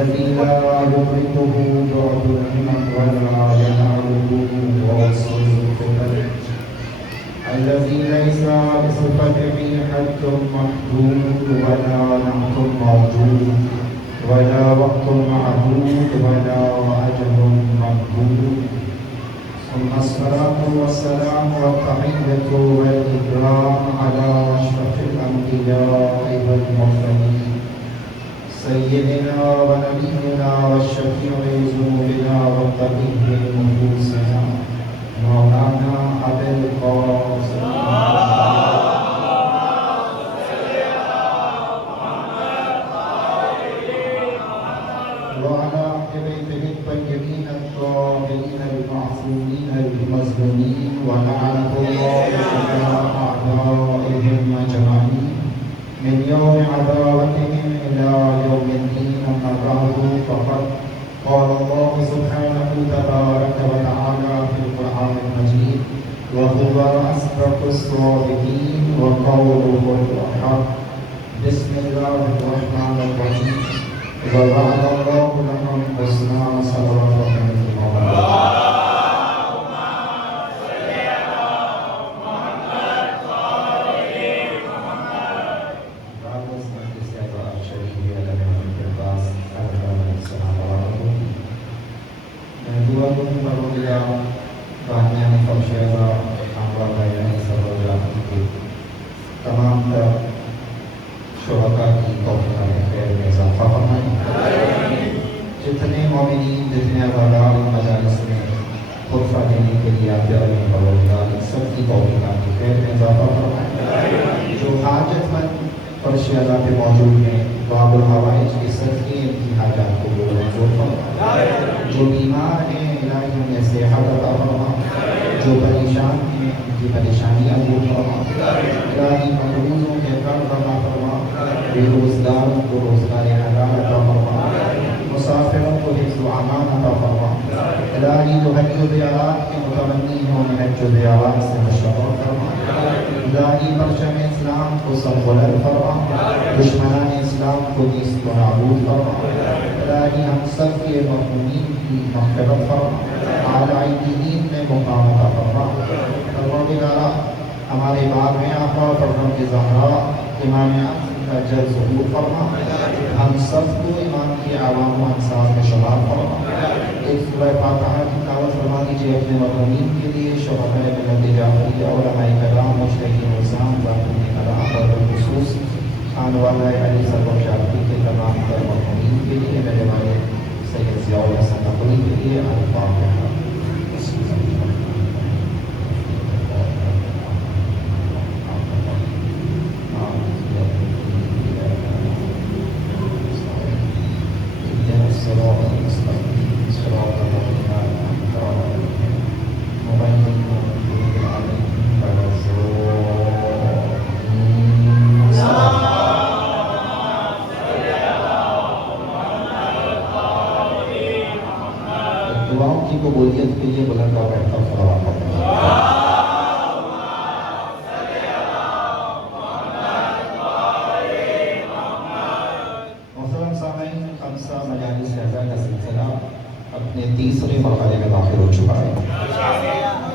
الذي لا يدركه بعد العلم ولا يناله واصل الفطر الذي ليس بصفته حد محدود ولا نعت موجود ولا وقت معدود ولا أجل ممدود ثم الصلاة والسلام والتحية والإكرام على أشرف الأنبياء والمرسلين سيدنا ونبينا والشفيع ذنوبنا والطبيب نفوسنا مولانا أبي القاسم وعلى أهل بيته الطيبين الطاهرين المعصومين المظلومين ولعنة الله على أعدائهم أجمعين من يوم عداوتهم إلى يوم الدين. أما بعد فقد قال الله سبحانه تبارك وتعالى في القرآن المجيد وهو أصدق الصادقين وقوله الحق. بسم الله الرحمن الرحيم. ووعد الله لهم الحسنى صلوات الله. تمام شرکا کی توفیق خیر میں اضافہ فرمائیں. جتنے مومنین جتنے عبادات مجالس میں خطبہ دینے کے لیے آتے ہیں پروردگار سب کی توفیق کی خیر میں اضافہ فرمائیں. جو حاجت مند فرش اعلیٰ پہ موجود ہیں باب الحوائج کے صدقے ان کی حاجات کو منظور فرمائیں. جو بیمار ہیں الہی انہیں صحت عطا فرمائیں. جو پریشان ہیں ان کی پریشانیاں دور فرمائیں. الہی مقروضوں کے قرض عطا فرمائیں. بے روزگاروں کو روزگار حلال عطا فرمائیں. مسافروں کو حفظ و امان عطا فرمائیں. الہی جو حج و زیارات کے متمنی ہیں انہیں حج و زیارات سے مشرف فرمائیں. الہی پرچم اسلام کو سر بلند فرمائیں. دشمنان اسلام کو نیست و نابود فرمائیں. الہی ہم سب کے مرحومین کی مغفرت فرمائیں. اعلیٰ دین میں مقام عطا فرمائیں. پروردگار ہمارے بعد میں آقا فرزند زہرا امام اعظم کا جل ظہور فرما. ہم سب کو امام کی عوام و انصار میں شمار فرما. ایک سورہ فاتحہ کی تلاوت فرما دیجیے اپنے مرحومین کے لیے. شہداء ملت جعفریہ علماء کرام مجتہدین نظام باقی کرام اور بالخصوص آنے والا علی سرور جعفری کے تمام تر مرحومین کے لیے. میرے والے سید ضیاء الحسن نقوی کے لیے الفاتحہ. دعاؤں کی قبولیت کے لیے بلند اور بہتر صلوات محترم سامعین. خمسہ مجالس رضا کا سلسلہ اپنے تیسرے مرحلے میں داخل ہو چکا ہے.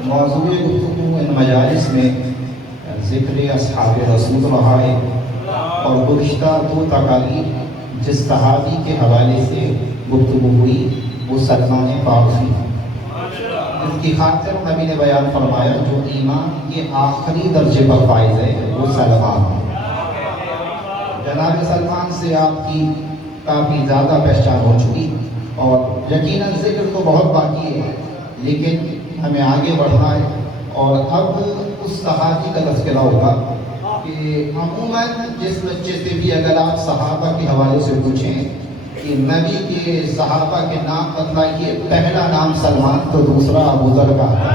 موضوع گفتگو ان مجالس میں ذکر اصحاب رسول رہا ہے اور گزشتہ دو تقاریب جس صحابی کے حوالے سے گفتگو ہوئی وہ سلمان فارسی. اس کی خاطر نبی نے بیان فرمایا جو ایمان کے آخری درجے پر فائز ہے وہ سلمان ہے. جناب سلمان سے آپ کی کافی زیادہ پہچان ہو چکی اور یقیناً ذکر تو بہت باقی ہے لیکن ہمیں آگے بڑھنا ہے. اور اب اس صحابی کا تذکرہ ہوگا کہ عموماً جس بچے سے بھی اگر آپ صحابہ کے حوالے سے پوچھیں کہ نبی کے صحابہ کے نام بتلائیے, پہلا نام سلمان تو دوسرا ابو ذر کا ہے.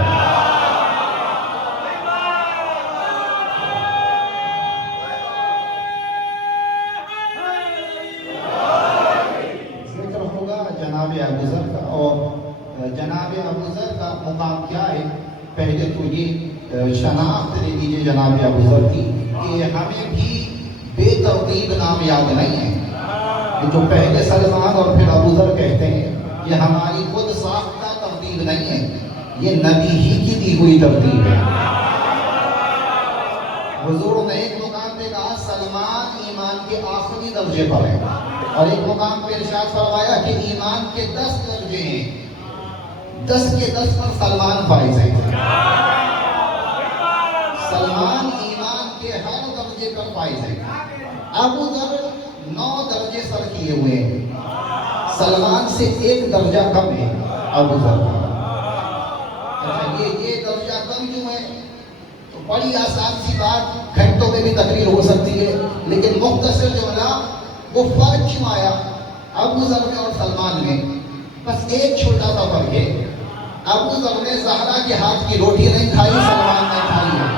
ذکر ہوگا جناب ابو ذر کا, اور جناب ابو ذر کا مقام کیا ہے. پہلے تو یہ شناخت دے دیجیے جناب ابو ذر کی کہ ہمیں بھی بے ترتیب نام یاد نہیں ہے. کہ جو پہلے سلمان اور پھر ابو ذر کہتے ہیں یہ ہماری خود ساختہ ترتیب نہیں ہے، یہ نبی ہی کی دی ہوئی ترتیب ہے۔ حضور نے ایک مقام پہ کہا سلمان ایمان کے آخری درجے پر ہے، اور ایک مقام پہ ارشاد فرمایا کہ ایمان کے 10 درجے ہیں، 10 کے 10 پر سلمان فائز ہے۔ سلمان ایمان کے ہر درجے پر فائز ہے۔ ابو ذر 9 درجے سر کیے ہوئے ہیں، سلمان سے 1 درجہ کم ہے ابو ذر۔ اچھا یہ درجہ کم کیوں ہے؟ تو بڑی آسان سی بات، گھنٹوں میں بھی تقریر ہو سکتی ہے، لیکن مختصر جملہ، وہ فرق کیوں آیا ابو ذر میں اور سلمان میں؟ بس ایک چھوٹا سا فرق ہے، ابو ذر نے زہرا کے ہاتھ کی روٹی نہیں کھائی، سلمان نے کھائی ہے۔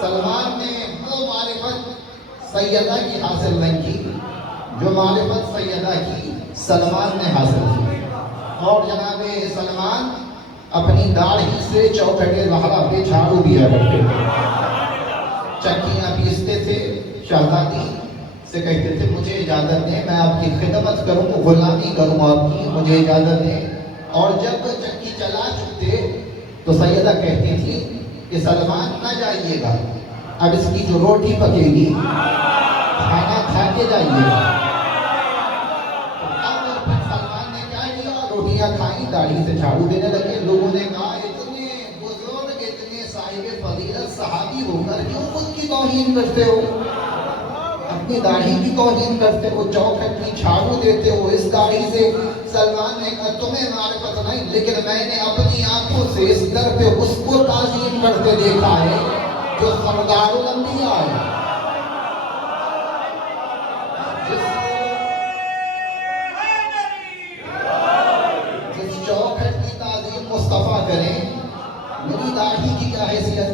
سلمان نے وہ معرفت سیدہ کی حاصل نہیں کی جو معرفت سیدہ کی سلمان نے حاصل کی، اور جناب سلمان اپنی داڑھی سے چوکھٹے زہرا پہ جھاڑو دیا کرتے تھے، چکیاں پیستے تھے، شہزادی سے کہتے تھے مجھے اجازت دیں میں آپ کی خدمت کروں، غلامی کروں آپ کی، مجھے اجازت دیں۔ اور جب چکی چلا چکتے تو سیدہ کہتی تھی کہ سلمان نہ جائیے گا، اب اس کی جو روٹی پکے گی کھانا کھا کے جائیے گا۔ اب سلمان نے کیا کیا؟ روٹیاں کھائیں، داڑھی سے جھاڑو دینے لگے۔ لوگوں نے کہا اتنے بزرگ، اتنے صاحب فضیلت صحابی ہو کر کیوں خود کی توہین کرتے ہو؟ اپنی داڑھی کی توہین کرتے ہو، چوکھٹ کی جھاڑو دیتے ہو اس داڑھی سے۔ سلمان نے کہا تمہیں معرفت نہیں، لیکن میں نے اپنی آنکھوں سے اس در پہ اس کو تعظیم کرتے دیکھا ہے جو سردار الانبیاء ہے، جس چوکھٹ کی تعظیم مصطفیٰ کریں۔ میری داڑھی کی کیا حیثیت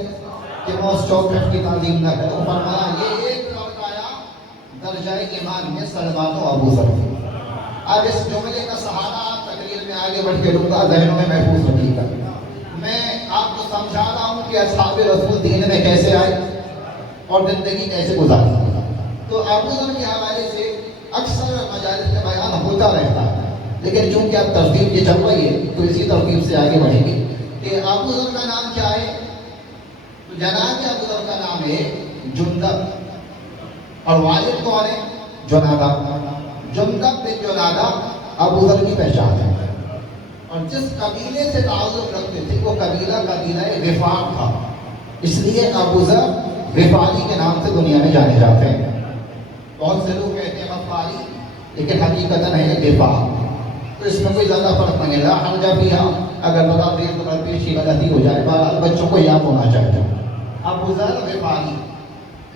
کہ میں اس چوکھٹ کی تعظیم نہ کروں؟ فرمایا یہ ایک فرق آیا درجہ ایمان میں سلمان و ابو ذر۔ اب اس جملے کا سہارا تقریر میں آگے بڑھ کے لوں گا، ذہنوں میں محفوظ رکھیے گا۔ میں آپ کو سمجھا رہا ہوں کہ اصحاب رسول دین میں کیسے آئے اور زندگی کیسے گزاری۔ تو ابو ذر کے حوالے سے اکثر مجالس میں بیان ہوتا رہتا ہے، لیکن چونکہ اب ترتیب یہ چل رہی ہے تو اسی ترتیب سے آگے بڑھیں گے کہ ابو ذر کا نام کیا ہے؟ تو جناب ابو ذر کا نام ہے جندب، اور والد کون ہے؟ جنادہ۔ جندب بن جنادہ ابو ذر کی پہچان ہے، اور جس قبیلے سے تعلق رکھتے تھے وہ قبیلہ غفار تھا، اس لیے ابو ذر غفاری کے نام سے دنیا میں جانے جاتے ہیں۔ بہت سے لوگ کہتے ہیں غفاری، لیکن حقیقتاً ہے غفار۔ تو اس میں کوئی زیادہ فرق نہیں ہے، لا حرج فیہا، اگر بتا دیر تو پیشی غلطی ہو جائے، بہرحال بچوں کو یاد ہونا چاہیے۔ ابو ذر غفاری،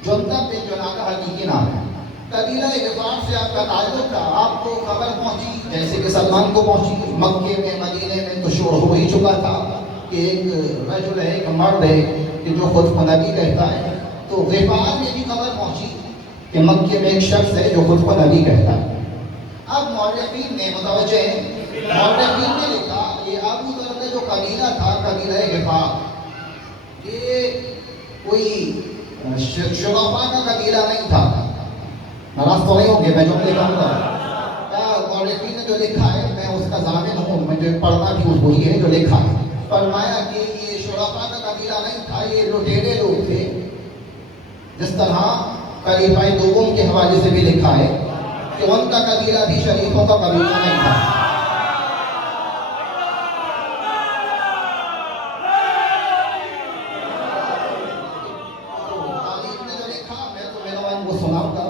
جندب بن جنادہ حقیقی نام ہے۔ قبیلہ غفار سے آپ کا تعلق تھا، آپ کو خبر پہنچی جیسے کہ سلمان کو پہنچی، مکے میں مدینے میں تو شور ہو ہی چکا تھا کہ ایک رجل ہے، ایک مرد ہے کہ جو خود کو نبی کہتا ہے۔ تو غفار میں بھی خبر پہنچی کہ مکے میں ایک شخص ہے جو خود کو نبی کہتا ہے۔ اب مورخین نے متوجہ ہیں، مورخین نے لکھا یہ ابو ذر کا جو قبیلہ تھا، قبیلہ غفار، یہ کوئی شرفاء کا قبیلہ نہیں تھا۔ ناراض تو نہیں ہوں گے میں جملے کہوں گا، مورخین نے جو لکھا ہے میں اس کا ضامن ہوں، مجھے پڑھنا بھی اس وہی ہے جو لکھا ہے۔ فرمایا کہ یہ شرفاء کا قبیلہ نہیں تھا، یہ لٹیرے لوگ تھے، جس طرح خلیفہ دوم کے حوالے سے بھی لکھا ہے کہ ان کا قبیلہ بھی شریفوں کا قبیلہ نہیں تھا۔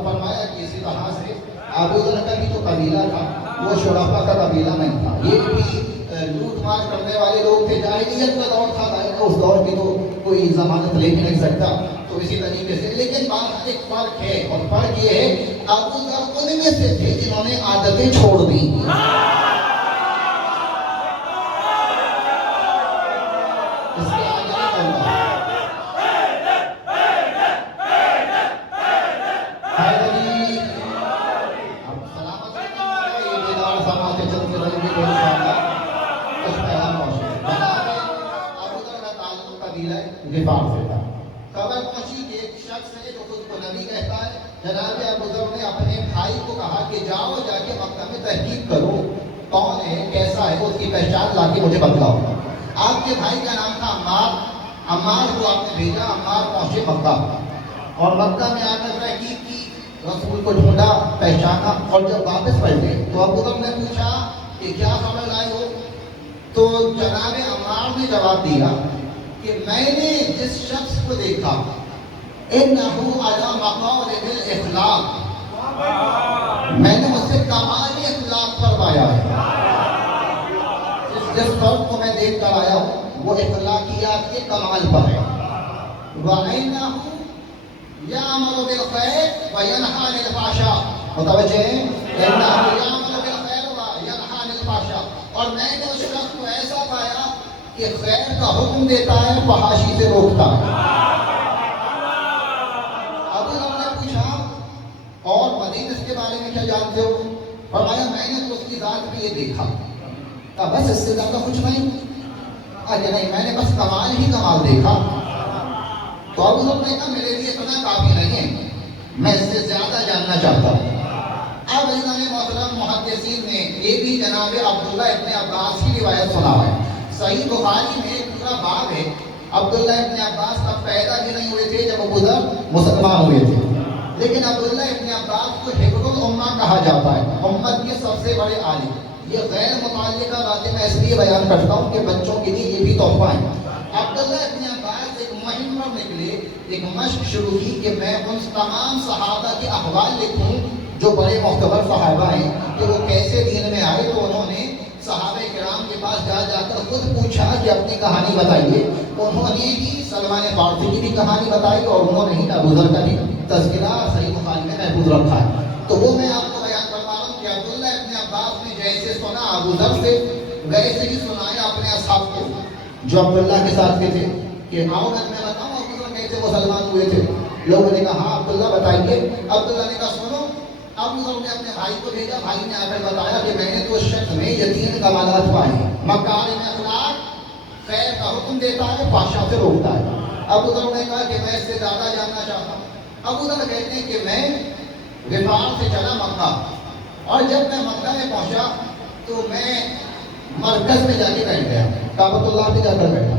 فرمایا کہ اسی طرح سے ابو ذر کا بھی جو قبیلہ تھا وہ شرفاء کا قبیلہ نہیں تھا، یہ بھی لوٹ مار کرنے والے لوگ تھے۔ جاہلیت کا دور تھا، اس دور کی تو کوئی ضمانت لے نہیں سکتا، تو اسی طریقے سے لیکن بات ایک فرق ہے، اور فرق یہ ہے ابو ذر ان میں سے تھے جنہوں نے عادتیں چھوڑ دی۔ اس کے آگے خبر پہنچی کہ ایک شخص ہے جو خود کو نبی کہتا ہے، جناب ابو ذر نے اپنے بھائی کو کہا کہ جاؤ جا کے مکہ میں تحقیق کرو، کون ہے کیسا ہے، اس کی پہچان لا کے مجھے بتلاؤ۔ آپ کے بھائی کا نام تھا عمار کو آپ نے بھیجا، عمار پہنچے مکہ، اور مکہ میں آ کر تحقیق کی، رسول کو ڈھونڈا، پہچانا، اور جب واپس پلٹے تو ابو ذر نے پوچھا کہ کیا خبر لائے ہو؟ تو جناب عمار نے جواب دیا کہ میں نے جس شخص کو دیکھا انہو علی مقالب الاخلاق، میں نے اس سے کمال اخلاق فرمایا ہے۔ جس فرد کو میں دیکھ کر آیا ہوں وہ اخلاقیات کے کمال پر ہے۔ وَإِنَّهُ يَأْمُرُ بِالْخَيْرِ وَيَنْهَى عَنِ الْفَحْشَاءِ، متوجہ ہیں؟ إِنَّهُ يَأْمُرُ بِالْخَيْرِ وَيَنْهَى عَنِ الْفَحْشَاءِ، اور میں نے اس شخص کو ایسا پایا کہ خیر کا حکم دیتا ہے، فحاشی سے روکتا ہے۔ ابو ذر نے پوچھا اور مزید اس کے بارے میں کیا جانتے ہو؟ فرمایا میں نے تو اس کی ذات میں یہ دیکھا، بس اس سے زیادہ کچھ نہیں، ارے نہیں، میں نے بس کمال ہی کمال دیکھا۔ تو ابو ذر نے کہا میرے لیے اتنا کافی نہیں ہے، میں اس سے زیادہ جاننا چاہتا ہوں۔ اب انہوں نے محترم محدثین نے یہ بھی جناب عبداللہ ابن عباس کی روایت سنا ہے، صحیح بخاری میں ایک پورا باب ہے۔ عبداللہ ابن عباس تب پیدا بھی نہیں ہوئے تھے جب ابو ذر مسلمان ہوئے تھے، لیکن عبداللہ ابن عباس کو حبر الامہ کہا جاتا ہے، امت کے سب سے بڑے عالم۔ یہ غیر متعلقہ باتیں میں اس لیے بیان کرتا ہوں کہ بچوں کے لیے یہ بھی تحفہ ہے۔ عبداللہ ابن عباس ایک مہم پر نکلے، ایک مشق شروع کی کہ میں ان تمام صحابہ کے احوال لکھوں جو بڑے معتبر صحابہ ہیں کہ وہ کیسے دین میں آئے۔ تو انہوں نے صحابہ کرام کے پاس جا کر خود پوچھا کہ اپنی کہانی بتائیے۔ انہوں نے بھی سلمان فارسی کی بھی کہانی بتائی اور انہوں نے ہی ابو ذر کا بھی تذکرہ صحیح بخاری میں محفوظ رکھا ہے۔ تو وہ میں آپ کو بیان کروا رہا ہوں کہ عبداللہ ابن عباس نے جیسے سنا ابو ذر سے، ویسے ہی سنایا اپنے اصحاب کو جو عبداللہ کے ساتھ کے تھے کہ آؤ میں بتاؤں ابو ذر کیسے مسلمان ہوئے تھے۔ لوگوں نے کہا ہاں عبداللہ بتائیے۔ عبداللہ نے کہا سنو۔ ابو ذر نے اپنے بھائی کو بھیجا، بھائی نے آ کر بتایا کہ میں نے تو اس شخص میں یقین کمالات پائے، مکارم اخلاق، خیر کا حکم دیتا ہے، فحشا سے روکتا ہے۔ ابو ذر نے کہا کہ میں اس سے زیادہ جاننا چاہتا ہوں۔ ابو ذر کہتے ہیں کہ میں غفار سے چلا مکہ، اور جب میں مکہ میں پہنچا تو میں مرکز میں جا کے بیٹھ گیا، کعبۃ اللہ پہ جا کر بیٹھا۔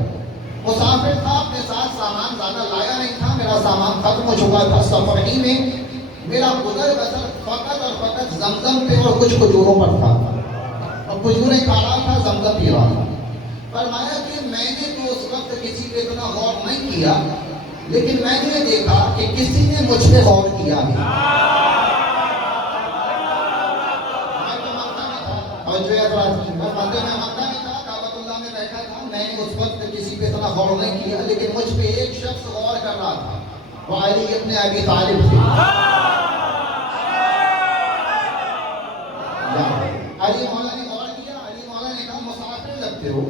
مسافر تھا، اپنے ساتھ سامان زیادہ لایا نہیں تھا، میرا سامان ختم ہو چکا تھا۔ سفر ہی میں میرا گزر بسر فقط اور فقط زمزم پہ اور کچھ کھجوروں پر تھا، اور کھجوریں کھا رہا تھا، زمزم پی رہا تھا۔ فرمایا کہ میں نے تو اس وقت کسی پہ اتنا غور نہیں کیا، لیکن میں نے دیکھا کہ کسی نے مجھ پہ غور کیا ہے۔ میں تو مکہ میں تھا، اور جو ہے مکہ میں تھا، کعبۃ اللہ میں بیٹھا تھا، میں نے اس وقت کسی پہ اتنا غور نہیں کیا، لیکن مجھ پہ ایک شخص غور کر رہا تھا، وہ علی ابن ابی طالب تھے۔ علی مولا نے غور کیا، علی مولا نے کہا مسافر لگتے ہو،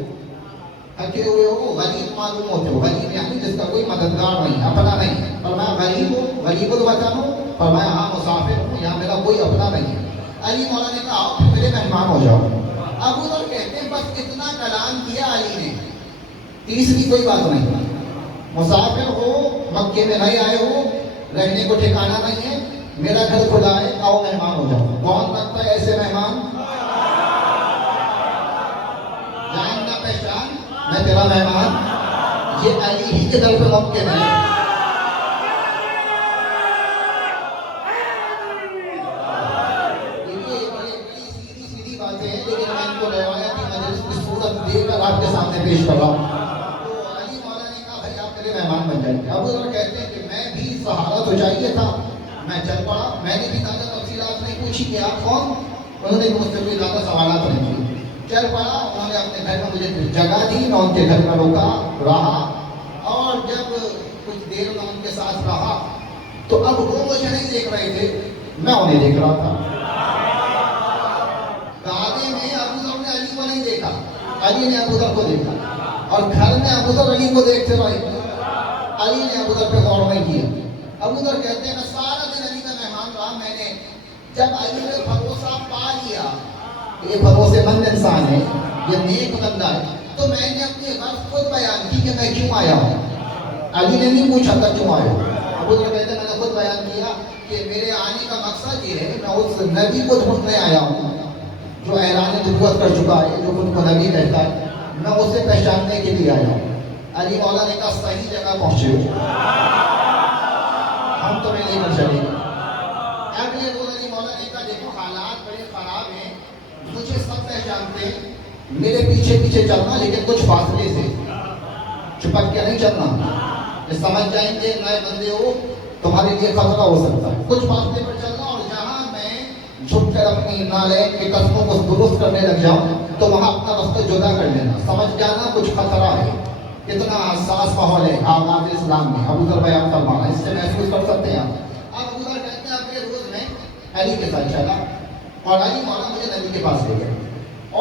تھکے ہوئے ہو، غریب معلوم ہوتے ہو۔ غریب یعنی جس کا کوئی مددگار نہیں، اپنا نہیں۔ فرمایا غریب ہو، غریب الوطن ہو؟ فرمایا ہاں مسافر ہوں، یہاں میرا کوئی اپنا نہیں ہے۔ علی مولا نے کہا آؤ میرے مہمان ہو جاؤ۔ ابو ذر کہتے ہیں بس اتنا کلام کیا علی نے، تیسری کوئی بات نہیں۔ مسافر ہو، مکے میں نہیں آئے ہو، رہنے کو ٹھکانا نہیں ہے، میرا گھر کھلا ہے، آؤ مہمان ہو جاؤ۔ کون لگتا ہے ایسے مہمان؟ جان نہ پہچان، میں تیرا مہمان، یہ علی ہی کے در پہ ممکن ہے۔ یہ بڑی سیدھی باتیں ہیں، لیکن میں ان کو روایت کی مجلس کی صورت دے کر آپ کے سامنے پیش کر رہا ہوں۔ تو علی مولا نے کہا بھائی آپ میرے مہمان بن جائیں۔ ابو ذر کہتے ہیں کہ میں بھی سہارا تو چاہیے تھا، میں چل پڑا۔ میں نے بھی زیادہ تفصیلات نہیں پوچھی کہ آپ کون، انہوں نے مجھ سے کوئی زیادہ سوالات نہیں کیے۔ چل پڑا، انہوں نے اپنے گھر میں مجھے جگہ دی، میں ان کے گھر میں رکا رہا، اور جب کچھ دیر میں ان کے ساتھ رہا تو اب وہ مجھے نہیں دیکھ رہے تھے، میں انہیں دیکھ رہا تھا۔ کعبے میں ابو ذر نے علی کو نہیں دیکھا، علی نے ابو ذر کو دیکھا، اور گھر میں ابو ذر علی کو دیکھتے رہے، علی نے ابو ذر پہ غور نہیں کیا۔ ابو ذر کہتے ہیں میں سارا دن علی کا مہمان رہا۔ میں نے جب علی نے بھروسہ پا لیا کہ یہ بھروسے مند انسان ہے، یہ نیک بندہ ہے، تو میں نے اپنی غرض خود بیان کی کہ میں کیوں آیا ہوں۔ علی نے نہیں پوچھا تھا کیوں آئے ہو. ابو ذر کہتے ہیں میں نے خود بیان کیا کہ میرے آنے کا مقصد یہ ہے میں اس نبی کو ڈھونڈنے آیا ہوں جو اعلان نبوت کر چکا ہے, جو خود کو نبی کہتا ہے, میں اسے پہچاننے کے لیے آیا ہوں. علی مولا نے کہا صحیح جگہ پہنچے ہو, ہم تمہیں لے کر چلیں گے. اگلے روز علی مولا نے کہا دیکھو حالات بڑے خراب ہیں, مجھے سب پہچانتے ہیں, میرے پیچھے پیچھے چلنا لیکن کچھ فاصلے سے, چپک کے نہیں چلنا. یہ سمجھ جائیں گے نئے بندے ہو تمہارے لیے خطرہ ہو سکتا ہے, کچھ فاصلے پر چلنا, اور جہاں میں جھک کر اپنی نالین کے قدموں کو درست کرنے لگ جاؤں تو وہاں اپنا رستہ جدا کر لینا. سمجھ جانا کچھ خطرہ ہے. کتنا حساس ماحول ہے آغاز اسلام میں, ابو ذر بیان فرما رہا ہے, اس سے محسوس کر سکتے ہیں آپ. ابو ذر کہتے ہیں اگلے روز میں علی کے ساتھ چلا اور علی مولا مجھے نبی کے پاس لے گئے.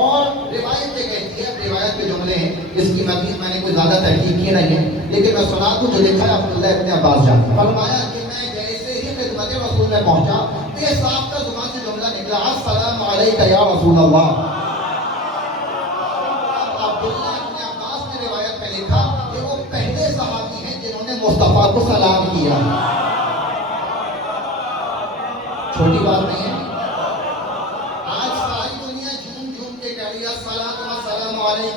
اور روایت یہ کہتی ہے, روایت کے جملے ہیں, اس کی مزید میں نے کوئی زیادہ تحقیق کی نہیں ہے, لیکن میں سنا دوں جو دیکھا ہے عبداللہ ابن عباس جان. فرمایا کہ میں جیسے ہی خدمت رسول میں پہنچا تو یہ صاف کا زبان سے جملہ نکلا, السلام علیکہ یا رسول اللہ. عبداللہ ابن عباس نے روایت میں لکھا کہ وہ پہلے صحابی ہیں جنہوں نے مصطفیٰ کو سلام کیا. چھوٹی بات نہیں ہے.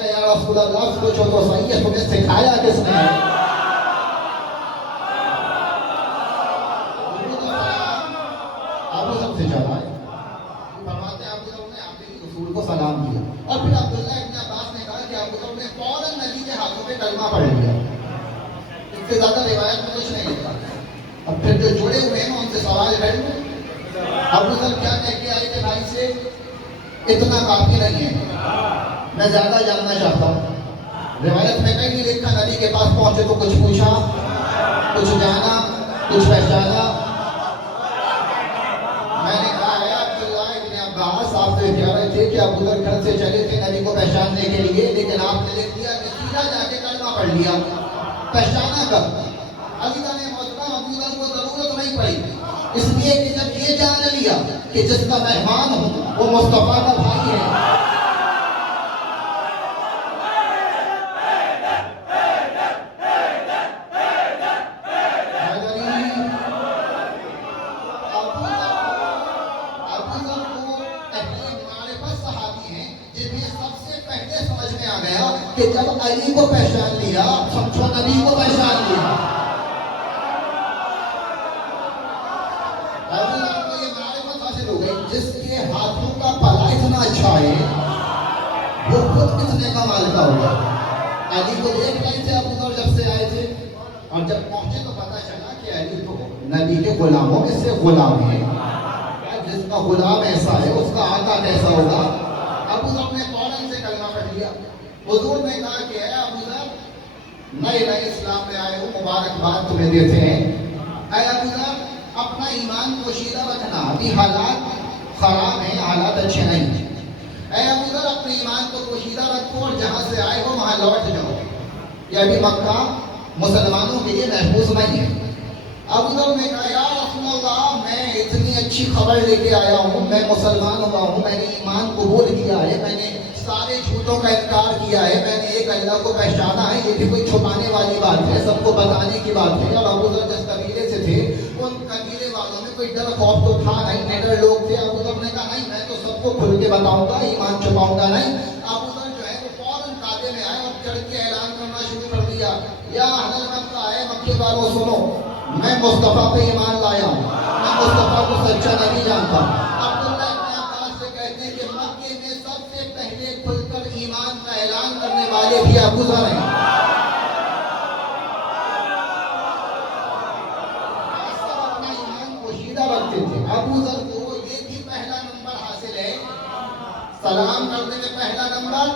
یا رسول اللہ سوچو تو صحیح ہے, تمہیں سکھایا کس نے؟ ابو ذر سے چلا ہے, فرماتے ہیں ابو ذر نے آپ کے رسول کو سلام کیا. اور پھر عبداللہ ابن عباس نے کہا کہ ابو ذر نے فوراً نبی کے ہاتھوں پہ کلمہ پڑھ لیا. اس سے زیادہ روایت میں کچھ نہیں لکھا. اب پھر جو جڑے ہوئے ہیں ان سے سوال کر لوں, ابو ذر کیا کہہ کے آئے کہ بھائی سے اتنا کافی نہیں ہے, میں زیادہ جاننا چاہتا ہوں. روایت میں کہیں نہیں لکھا نبی کے پاس پہنچے تو کچھ پوچھا, کچھ جانا, کچھ پہچانا. میں نے کہا ہے عبداللہ ابن عباس آپ سے کہہ رہے تھے کہ ابو ذر گھر سے چلے تھے نبی کو پہچاننے کے لیے, لیکن آپ نے لکھ دیا کہ سیدھا جا کے کلمہ پڑھ لیا. پہچانا کب؟ علی نے محترم ابو ذر کو ضرورت نہیں پڑی, اس لیے کہ جب یہ جان لیا کہ جس کا مہمان ہوں وہ مصطفیٰ کا بھائی ہے. کہ جب علی کو پہچان لیا سمجھو نبی کو پہچان لیا. ابو ذر کو یہ معرفت حاصل ہو گئی, جس کے ہاتھوں کا پلا اتنا اچھا ہے وہ خود کتنے کا مالکہ ہوگا. علی کو دیکھ رہے تھے ابو ذر جب سے آئے تھے, اور جب پہنچے تو پتا چلا کہ علی تو نبی کے غلاموں میں سے غلام ہے. جس کا غلام ایسا ہے اس کا آقا کیسا ہوگا. ابو ذر نے فوراً سے کلمہ پڑھ لیا. حضور نے کہا کہ اے ابو ذر, نئے نئے اسلام میں آئے ہو, مبارکباد تمہیں دیتے ہیں. اے ابو ذر اپنا ایمان پوشیدہ رکھنا, ابھی حالات خراب ہیں, حالات اچھے نہیں. اے ابو ذر اپنے ایمان کو پوشیدہ رکھو اور جہاں سے آئے ہو وہاں لوٹ جاؤ. یہ ابھی مکہ مسلمانوں کے لیے محفوظ نہیں ہے. ابو ذر نے کہا یا رسول اللہ میں اتنی اچھی خبر لے کے آیا ہوں, میں مسلمان ہوا ہوں, میں نے ایمان قبول کیا ہے, میں نے سارے جھوٹوں کا انکار کیا ہے, میں نے ایک اللہ کو پہچانا ہے, یہ بھی کوئی چھپانے والی بات ہے, سب کو بتانے کی بات ہے. اور ابو ذر جس قبیلے سے تھے ان قبیلے والوں میں کوئی ڈر خوف تو تھا نہیں, نڈر لوگ تھے. ابو ذر نے کہا نہیں میں تو سب کو کھل کے بتاؤں گا, ایمان چھپاؤں گا نہیں. ابو ذر جو ہے وہ فوراً کعبے میں آئے اور چڑھ کے اعلان کرنا شروع کر دیا, یا اہل مکہ, اے مکے والوں سنو, میں مصطفیٰ پہ ایمان لایا ہوں, میں مصطفیٰ کو سچا نبی جانتا ہوں. عبداللہ ابن عباس سے کہتے ہیں کہ مکے میں سب سے پہلے کھل کر ایمان کا اعلان کرنے والے بھی ابو ذر ہیں. سب اپنا ایمان پوشیدہ رکھتے تھے. ابو ذر کو یہ بھی پہلا نمبر حاصل ہے, سلام کرنے میں پہلا نمبر,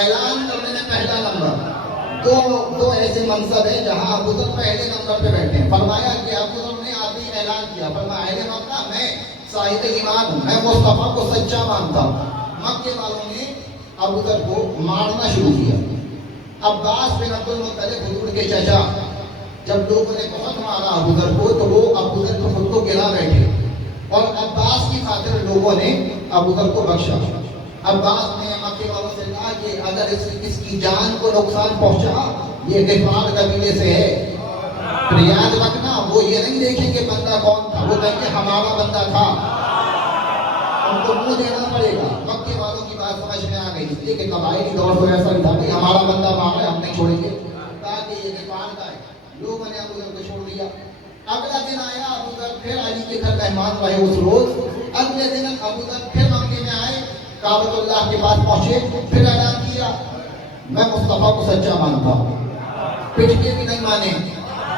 اعلان کرنے میں پہلا نمبر. دو ایسے منصب ہیں جہاں ابو ذر پہلے نمبر پہ بیٹھے ہیں. فرمایا کہ ابو ذر نے آتے ہی اعلان کیا, فرمایا اہل مکہ میں صاحب ایمان ہوں, میں مصطفیٰ کو سچا مانتا ہوں. مکے والوں نے ابو ذر کو مارنا شروع کیا. عباس بن عبد المطلب حضور کے چچا, جب لوگوں نے بہت مارا ابو ذر کو تو وہ ابو ذر کو خود کو گرا بیٹھے, اور عباس کی خاطر لوگوں نے ابو ذر کو بخشا. عباس نے مکے والوں سے کہا کہ اگر اس کی جان کو نقصان پہنچا, یہ غفار قبیلے سے ہے, تو یاد رکھنا وہ یہ نہیں دیکھیں گے بندہ کون تھا، وہ کہیں گے ہمارا بندہ تھا. ان کو منہ دینا پڑے گا. مکے والوں کی بات سمجھ میں آ گئی، اس لیے کہ قبائلی دور تو ایسا ہی تھا کہ ہمارا بندہ مانگا ہے ہم نہیں چھوڑیں گے، تاکہ یہ غفار کا ہے. لوگوں نے ابو ذر کو چھوڑ دیا. اگلا دن آیا، ابو ذر پھر علی کے گھر مہمان رہے اس روز. اگلے دن ابو ذر پھر مکے میں آئے، کعبۃ اللہ کے پاس پہنچے، پھر اعلان کیا میں مصطفیٰ کو سچا مانتا ہوں. پٹھ کے بھی نہیں مانے.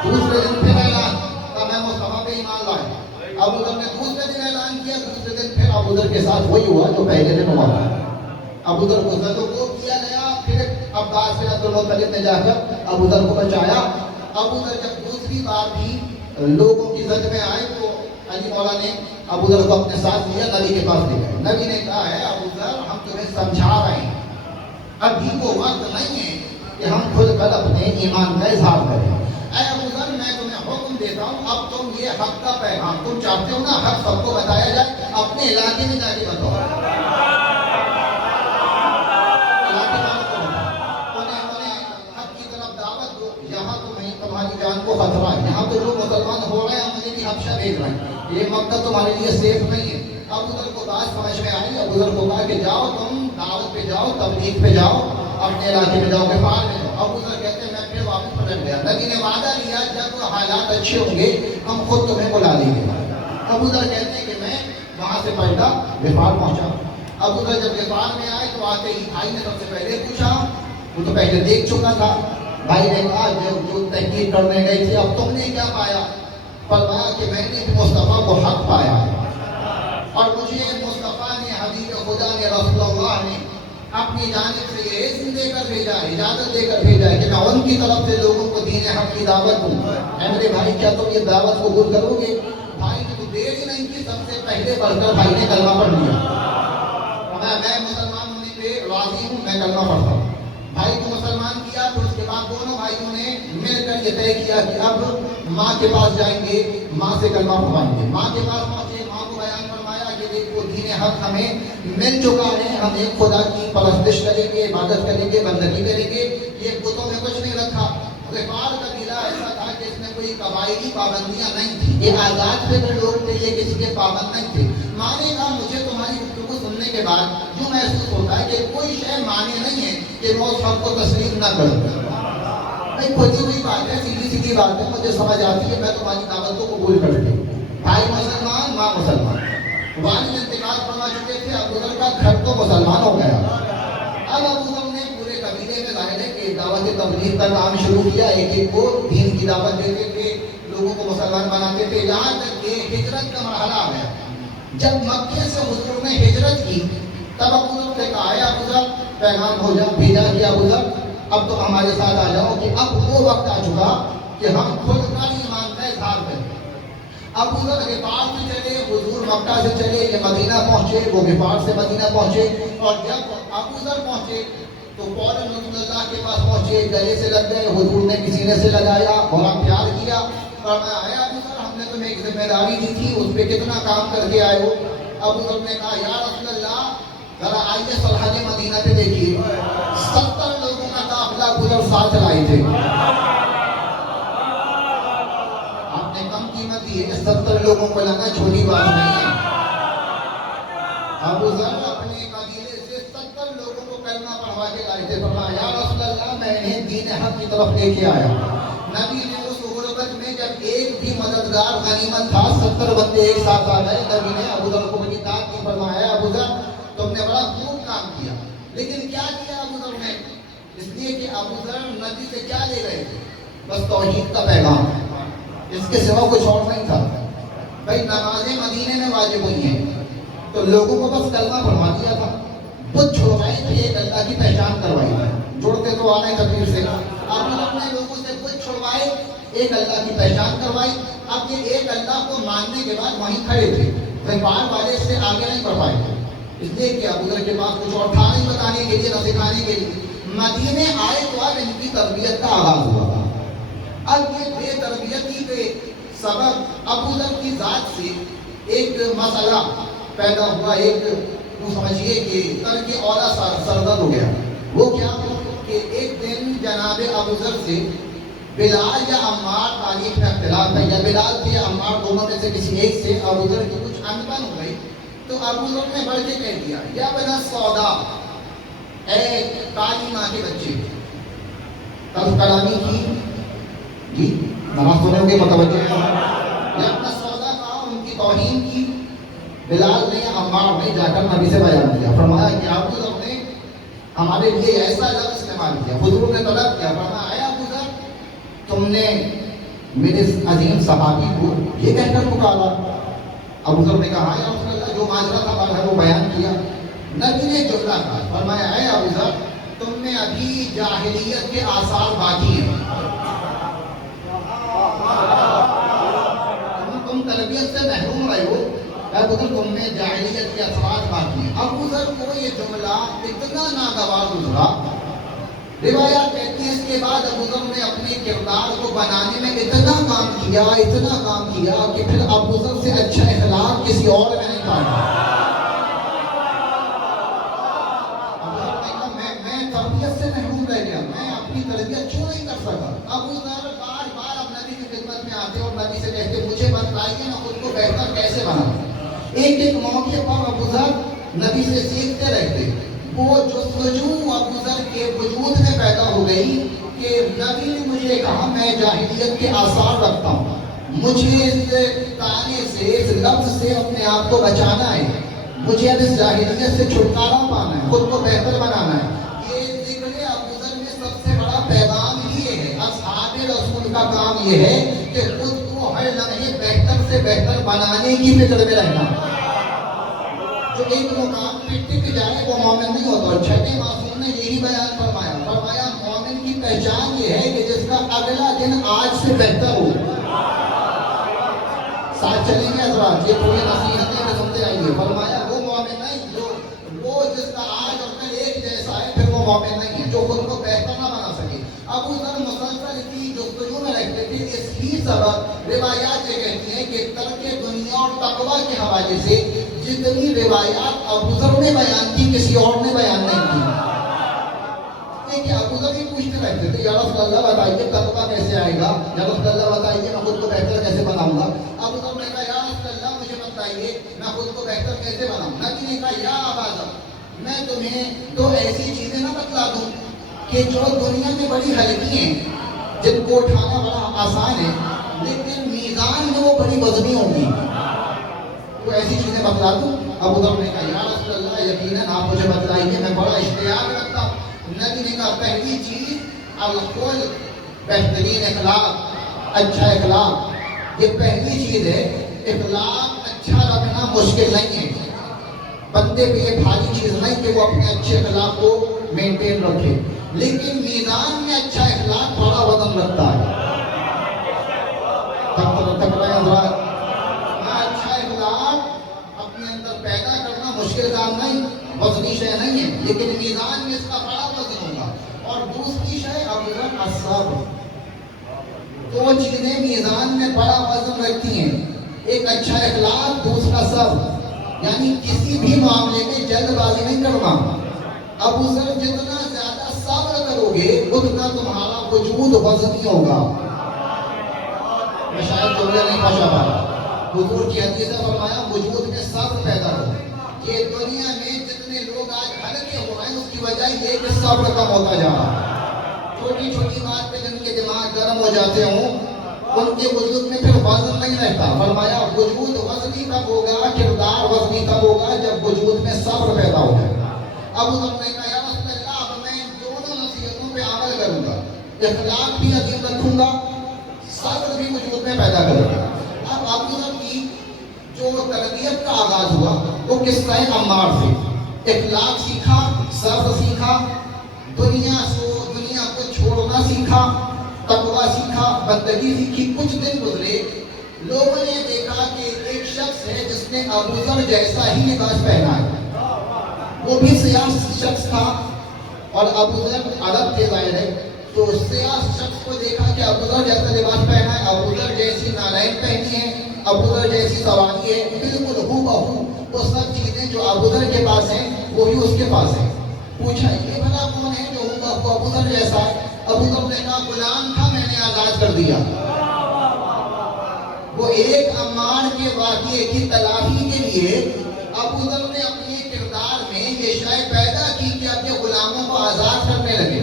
دوسرے دن پھر اعلان کہ میں مصطفیٰ پہ ایمان لایا. ابو ذر نے دوسرے دن اعلان کیا. دوسرے دن پھر ابو ذر کے ساتھ وہی ہوا جو پہلے دن ہوا. ابو ذر کو زدو کیا گیا. پھر عباس بن عبد المطلب نے جا کر ابو ذر کو بچایا. ابو ذر جب دوسری بار بھی لوگوں کی زد میں آئے تو علی مولا نے ابو ذر کو اپنے ساتھ لیا، نبی کے پاس لے گئے. نبی نے کہا ہے ابو ذر ہم تمہیں سمجھا رہے ہیں، ابھی وہ وقت نہیں ہے کہ ہم خود کل اپنے ایمان کا اظہار کریں. اے ابو ذر میں تمہیں حکم دیتا ہوں، اب تم یہ حق کا پیغام تم چاہتے ہو نا حق سب کو بتایا جائے، اپنے علاقے میں جا کے بتاؤ. علاقے والوں کو انہیں حق کی طرف دعوت دو. یہاں تمہاری جان کو خطرہ ہے، یہاں تو لوگ مسلمان ہو رہے ہیں، ہم انہیں بھی حبشہ بھیج رہے ہیں، یہ مکہ تمہارے لیے سیف نہیں ہے. ابو ذر کو بات سمجھ میں آئی. ابو ذر کو کہا کہ جاؤ تم دعوت پہ جاؤ، تبلیغ پہ جاؤ، اپنے علاقے میں جاؤ، غفار میں جاؤ. ابو ذر کہتے ہیں میں پھر واپس پلٹ گیا. نبی نے وعدہ لیا جب حالات اچھے ہوں گے ہم خود تمہیں بلا لیں گے. ابو ذر کہتے ہیں کہ میں وہاں سے پلٹا، غفار پہنچا. ابو ذر جب غفار میں آئے تو آتے ہی بھائی نے سب سے پہلے پوچھا، وہ تو پہلے دیکھ چکا تھا. بھائی نے کہا جو تحقیق کرنے گئی تھی اب تم نے کیا پایا؟ فرمایا کہ میں نے مصطفیٰ کو حق پایا اور مجھے مصطفیٰ نے حبیب خدا نے رسول اللہ نے اپنی جانب سے یہ اذن دے کر بھیجا ہے، اجازت دے کر بھیجا ہے کہ میں ان کی طرف سے لوگوں کو دین حق کی دعوت دوں. اے میرے بھائی کیا تم یہ دعوت قبول کرو گے؟ بھائی نے تو دیر ہی نہیں کی، سب سے پہلے بڑھ کر بھائی نے کلمہ پڑھ لیا. میں مسلمان ہونے پہ راضی ہوں، میں کلمہ پڑھتا ہوں. بھائی کو مسلمان کیا. پھر اس کے بعد دونوں بھائیوں نے مل کر یہ طے کیا کہ اب ماں کے پاس جائیں گے، ماں سے کلمہ پڑھوائیں گے. ماں کے پاس پہنچے، ماں کو بیان فرمایا کہ دیکھو دین حق ہمیں مل چکا ہے، ہم ایک خدا کی پرستش کریں گے، عبادت کریں گے، بندگی کریں گے، یہ بتوں میں کچھ نہیں رکھا. غفار قبیلہ ایسا تھا کہ اس میں کوئی قبائلی پابندیاں نہیں تھی، یہ آزاد فطر لوگ تھے، یہ کسی کے پابند نہیں تھے. ماں نے کہا مجھے تمہاری گفتگو سننے کے بعد جو محسوس ہوتا ہے کہ کوئی شے مانے نہیں ہے کہ میں اس حق کو تسلیم نہ کروں. نہیں کھوتی ہوئی بات ہے، سیدھی سیدھی بات ہے، مجھے سمجھ آتی ہے، میں تمہاری دعوت کو قبول کر لوں. بھائی مسلمان، ماں مسلمان. والد انتقال فرما چکے تھے، ابو ذر کا گھر تو مسلمان ہو گیا. اب ابو ذر نے پورے قبیلے میں ظاہر ہے کہ دعوت تبلیغ کا کام شروع کیا. ایک ایک کو دین کی دعوت دیتے تھے، لوگوں کو مسلمان بناتے تھے. یہاں تک کہ ہجرت کا مرحلہ آ گیا. جب مکے سے حضور نے ہجرت کی تب ابو ذر نے کہا ہے ابو ذر پیغام ہو جا بھیجا کہ ابو ذر اب تو ہمارے ساتھ آ جاؤ کہ اب وہ وقت آ چکا کہ ہم خود کا ایمان کا اظہار کریں. ابو ذر غفار سے چلے، حضور مکہ سے چلے، یہ مدینہ پہنچے، وہ غفار سے مدینہ پہنچے. اور جب ابو ذر پہنچے تو فوراً رسول اللہ کے پاس پہنچے، گلے سے لگ گئے. حضور نے سینے سے لگایا، بڑا پیار کیا. اور میں آیا ابو ذر ہم نے تمہیں ایک ذمہ داری دی تھی، اس پہ کتنا کام کر کے آئے ہو؟ ابو ذر نے کہا یا رسول اللہ ذرا آئیے صلحہ مدینہ پہ دیکھیے، 70 لوگوں کا قافلہ ابو ذر ساتھ لائے تھے. آپ نے کم قیمت دی ہے، 70 لوگوں کو لانا چھوٹی بات نہیں ہے. ابو ذر اپنے قبیلے سے 70 لوگوں کو کلمہ پڑھوا کے لائے تھے. فرمایا یا رسول اللہ میں انہیں دین حق کی طرف لے کے آیا. نبی نے اس غربت میں جب ایک بھی مددگار غنیمت تھا، 70 بندے ایک ساتھ آ گئے. نبی نے ابو ذر کو بڑی داد کی. فرمایا ابو ذر تم نے بڑا خوب کام کیا. لیکن کیا کیا ابو ذر نے؟ اس لیے کہ ابو ذر نبی سے کیا لے رہے تھے؟ بس توحید کا پیغام، اس کے سوا کچھ اور نہیں تھا. بھائی نمازیں مدینے میں واجب ہوئی ہیں تو لوگوں کو بس کلمہ پڑھوا دیا تھا. بت چھوڑائے تھے، ایک اللہ کی پہچان کروائی. جوڑتے تو آ رہے کبیر سے. ابو ذر نے لوگوں سے بت چھوڑوائے، ایک اللہ کی پہچان کروائی. اب یہ ایک اللہ کو ماننے کے بعد وہیں کھڑے تھے، غفار والے سے آگے نہیں بڑھ پائے. اس لیے کہ ابو ذر کے پاس کچھ اور تھا نہیں بتانے کے لیے، نہ سکھانے کے لیے. مدینے آئے تو اب ان کی تربیت کا آغاز ہوا. اب یہ بے تربیتی کے سبب ابو ذر کی ذات سے ایک مسئلہ پیدا ہوا. ایک وہ سمجھیے کہ ترک اولا سرزد ہو گیا. وہ کیا کہ ایک دن جناب ابو ذر سے بلال یا عمار تاریخ میں یا بلال تھے یا عمار، دونوں میں سے کسی ایک سے ابو ذر کی کچھ انبن ہو گئی تو ابو ذر نے بڑھ کے کہہ دیا یا بنا سودا، اے کالی ماں کے بچے، تب کلامی کی جی نماز پڑھنے کے متوجہ ہیں، یا اپنا سودا کہا، ان کی توہین کی۔ بلال نے عمار نے جا کر نبی سے بیان کیا، فرمایا کہ ابو ذر نے ہمارے لیے ایسا لفظ استعمال کیا۔ حضور نے طلب کیا، فرمایا اے ابو ذر تم نے میرے عظیم صحابی کو یہ کہہ کر پکارا؟ ابو ذر نے کہا یا رسول اللہ، جو ماجرا تھا وہ بیان کیا۔ نبی نے جملہ کہا، فرمایا اے ابو ذر تم میں ابھی جاہلیت کے آثار باقی ہیں، تم تربیت سے محروم رہے ہو، ابو ذر تم میں جاہلیت کے اثرات باقی ہیں۔ ابو ذر کو یہ جملہ اتنا ناگوار گزرا، روایات کہتی ہیں اس کے بعد ابو ذر نے اپنے کردار کو بنانے میں اتنا کام کیا کہ پھر ابو ذر سے اچھا اخلاق کسی اور میں نہیں پایا۔ میں تربیت سے محروم رہ گیا، میں اپنی تربیت کیوں نہیں کر سکا؟ ابو ذر بار بار اب نبی کی خدمت میں آتے اور نبی سے کہتے مجھے بتائیے میں خود کو بہتر کیسے بناؤں۔ ایک ایک موقع پر ابو ذر نبی سے سیکھتے رہتے۔ وہ جستجو ابو ذر کے وجود میں پیدا ہو گئی کہ نبی نے مجھے کہا میں جاہلیت کے آثار رکھتا ہوں، مجھے اس تانے سے، اس لفظ سے اپنے آپ کو بچانا ہے، مجھے اب اس جاہلیت سے چھٹکارا پانا ہے، خود کو بہتر بنانا ہے۔ یہ ذکر ابو ذر میں سب سے بڑا پیغام یہ ہے، اصحاب رسول کا کام یہ ہے کہ خود کو ہر لمحے بہتر سے بہتر بنانے کی فکر میں رہنا۔ جو ایک مقام پہ ٹک جائے وہ مومن نہیں ہوتا۔ چھٹے معصوم نے یہی بیان فرمایا مومن کی پہچان یہ ہے کہ جس کا اگلا دن آج سے بہتر ہو۔ ساتھ چلیں گے حضرات، یہ پوری نصیحتیں میں سنتے آئیے۔ فرمایا وہ مومن نہیں وہ جس کا آج اور کل ایک جیسا ہے، پھر وہ مومن نہیں ہے جو خود کو بہتر نہ بنا سکے۔ ابو ذر مسلسل کی جستجو میں رہتے تھے، اس ہی سبب روایات یہ کہتی ہیں کہ ترک دنیا اور تقویٰ کے حوالے سے جتنی روایات ابو ذر نے بیان کی کسی اور نے بیان نہیں کی۔ کہ ابو ذر ہی پوچھتے رہتے تھے یا رسول اللہ بتائیے تقویٰ کیسے آئے گا، یا رسول اللہ بتائیے میں خود کو بہتر کیسے بناؤں گا۔ ابو ذر نے کہا یا رسول اللہ مجھے بتائیے میں خود کو بہتر کیسے بناؤں۔ نبی نے کہا یا ابا ذر میں تمہیں تو ایسی چیزیں نہ بتلا دوں کہ جو دنیا میں بڑی ہلکی ہیں، جن کو اٹھانا بڑا آسان ہے، لیکن میزان میں وہ بڑی وزنی ہوں گی، تو ایسی چیزیں بتلا دوں۔ ابو ذر نے کہا یا رسول اللہ یقیناً آپ مجھے بتلائیے، میں بڑا اشتیاق رکھتا ہوں۔ نبی نے کہا پہلی چیز الخلق، بہترین اخلاق، اچھا اخلاق، یہ پہلی چیز ہے۔ اخلاق اچھا رکھنا مشکل نہیں ہے، بندے پہ یہ بھاری چیز نہیں کہ وہ اپنے اچھے اخلاق کو مینٹین رکھے، لیکن میزان میں اچھا اخلاق بڑا وزن رکھتا ہے۔ اچھا اخلاق اپنے اندر پیدا کرنا مشکل کام نہیں، وزنی شے نہیں ہے، لیکن میزان میں اس کا بڑا وزن ہوگا۔ اور دوسری شے ابو ذر الصبر، دو چیزیں میزان میں بڑا وزن رکھتی ہیں، ایک اچھا اخلاق، دوسرا صبر، یعنی کسی بھی معاملے میں جلد بازی نہیں کرنا۔ ابو ذر جتنا زیادہ صبر کرو گے اتنا تمہارا وجود وزنی ہوگا۔ میں شاید جملہ نہیں پہنچا پایا۔ حضور کی حدیث نے فرمایا وجود میں صبر پیدا ہو۔ یہ دنیا میں جتنے لوگ آج ہلکے ہو رہے ہیں اس کی وجہ یہ کہ صبر کم ہوتا جا رہا ہے۔ چھوٹی چھوٹی بات پہ جن کے دماغ گرم ہو جاتے ہوں ان کے وجود میں پھر وزن نہیں رہتا۔ فرمایا وجود وزنی کب ہوگا، کردار وزنی کب ہوگا، جب وجود میں صبر پیدا ہو جائے۔ ابو ذر نے کہا یا رسول اللہ اب میں دونوں نصیحتوں پہ عمل کروں گا، اخلاق بھی عظیم رکھوں گا، صبر بھی وجود میں پیدا کروں گا۔ اب ابو ذر کی جو تربیت کا آغاز ہوا وہ قصہ عمار سے، اخلاق سیکھا، صبر سیکھا، دنیا کو چھوڑنا سیکھا، تقویٰ سیکھا، بندگی سیکھی۔ کچھ دن گزرے، لوگوں نے دیکھا کہ ایک شخص ہے جس نے ابو ذر جیسا ہی لباس پہنا ہے، وہ بھی سیاہ شخص تھا اور ابو ذر عرب تھے ظاہر ہے، تو سیاہ شخص کو دیکھا کہ ابو ذر جیسا لباس پہنا ہے، ابو ذر جیسی نالین پہنی ہے، ابو ذر جیسی سواری ہے، بالکل ہو بہو وہ سب چیزیں جو ابو ذر کے پاس ہیں وہی اس کے پاس ہیں۔ پوچھا یہ بھلا کون ہے جو ہو بہو ابو ذر جیسا ہے؟ ابو ذر نے کہا غلام تھا میں نے آزاد کر دیا۔ ایک عمار کے واقعے کی تلافی کے لیے ابو ذر نے اپنے کردار میں یہ شے پیدا کی کہ اپنے غلاموں کو آزاد کرنے لگے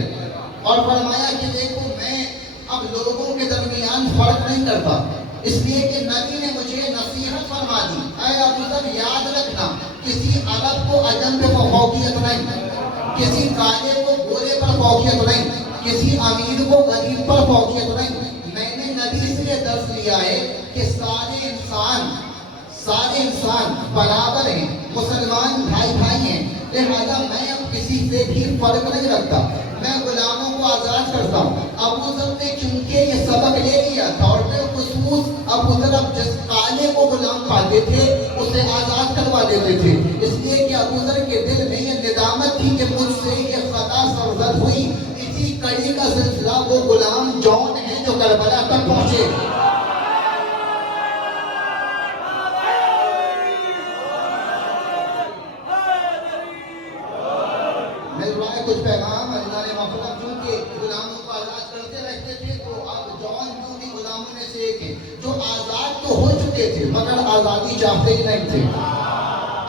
اور فرمایا کہ دیکھو میں اب لوگوں کے درمیان فرق نہیں کرتا، اس لیے کہ نبی نے مجھے نصیحت فرما دی، اے ابو ذر یاد رکھنا کسی عرب کو عجم پہ فوقیت نہیں، کسی کالے کو گورے پر فوقیت نہیں، کسی امیر کو غریب پر فوقیت نہیں۔ میں نے نبی سے یہ درس لیا ہے کہ سارے انسان برابر ہیں، مسلمان بھائی بھائی ہیں، لہذا میں اب کسی سے بھی فرق نہیں رکھتا، میں غلاموں کو آزاد کرتا ہوں۔ ابو ذر نے چونکہ یہ سبق لے لیا تھا اور بالخصوص ابو ذر اب جس کالے کو غلام پاتے تھے اسے آزاد کروا دیتے تھے، اس لیے کہ ابو ذر کے دل میں یہ ندامت تھی کہ مجھ سے یہ خطا سرزد ہوئی۔ اسی کڑی کا سلسلہ وہ غلام جون ہے جو کربلا تک پہنچے۔ کچھ پیغام اللہ نے مفہوم کیونکہ غلاموں کو آزاد کرتے رہتے تھے، تو اب جون جو بھی غلاموں میں سے ایک ہے جو آزاد تو ہو چکے تھے مگر آزادی چاہتے ہی نہیں تھے۔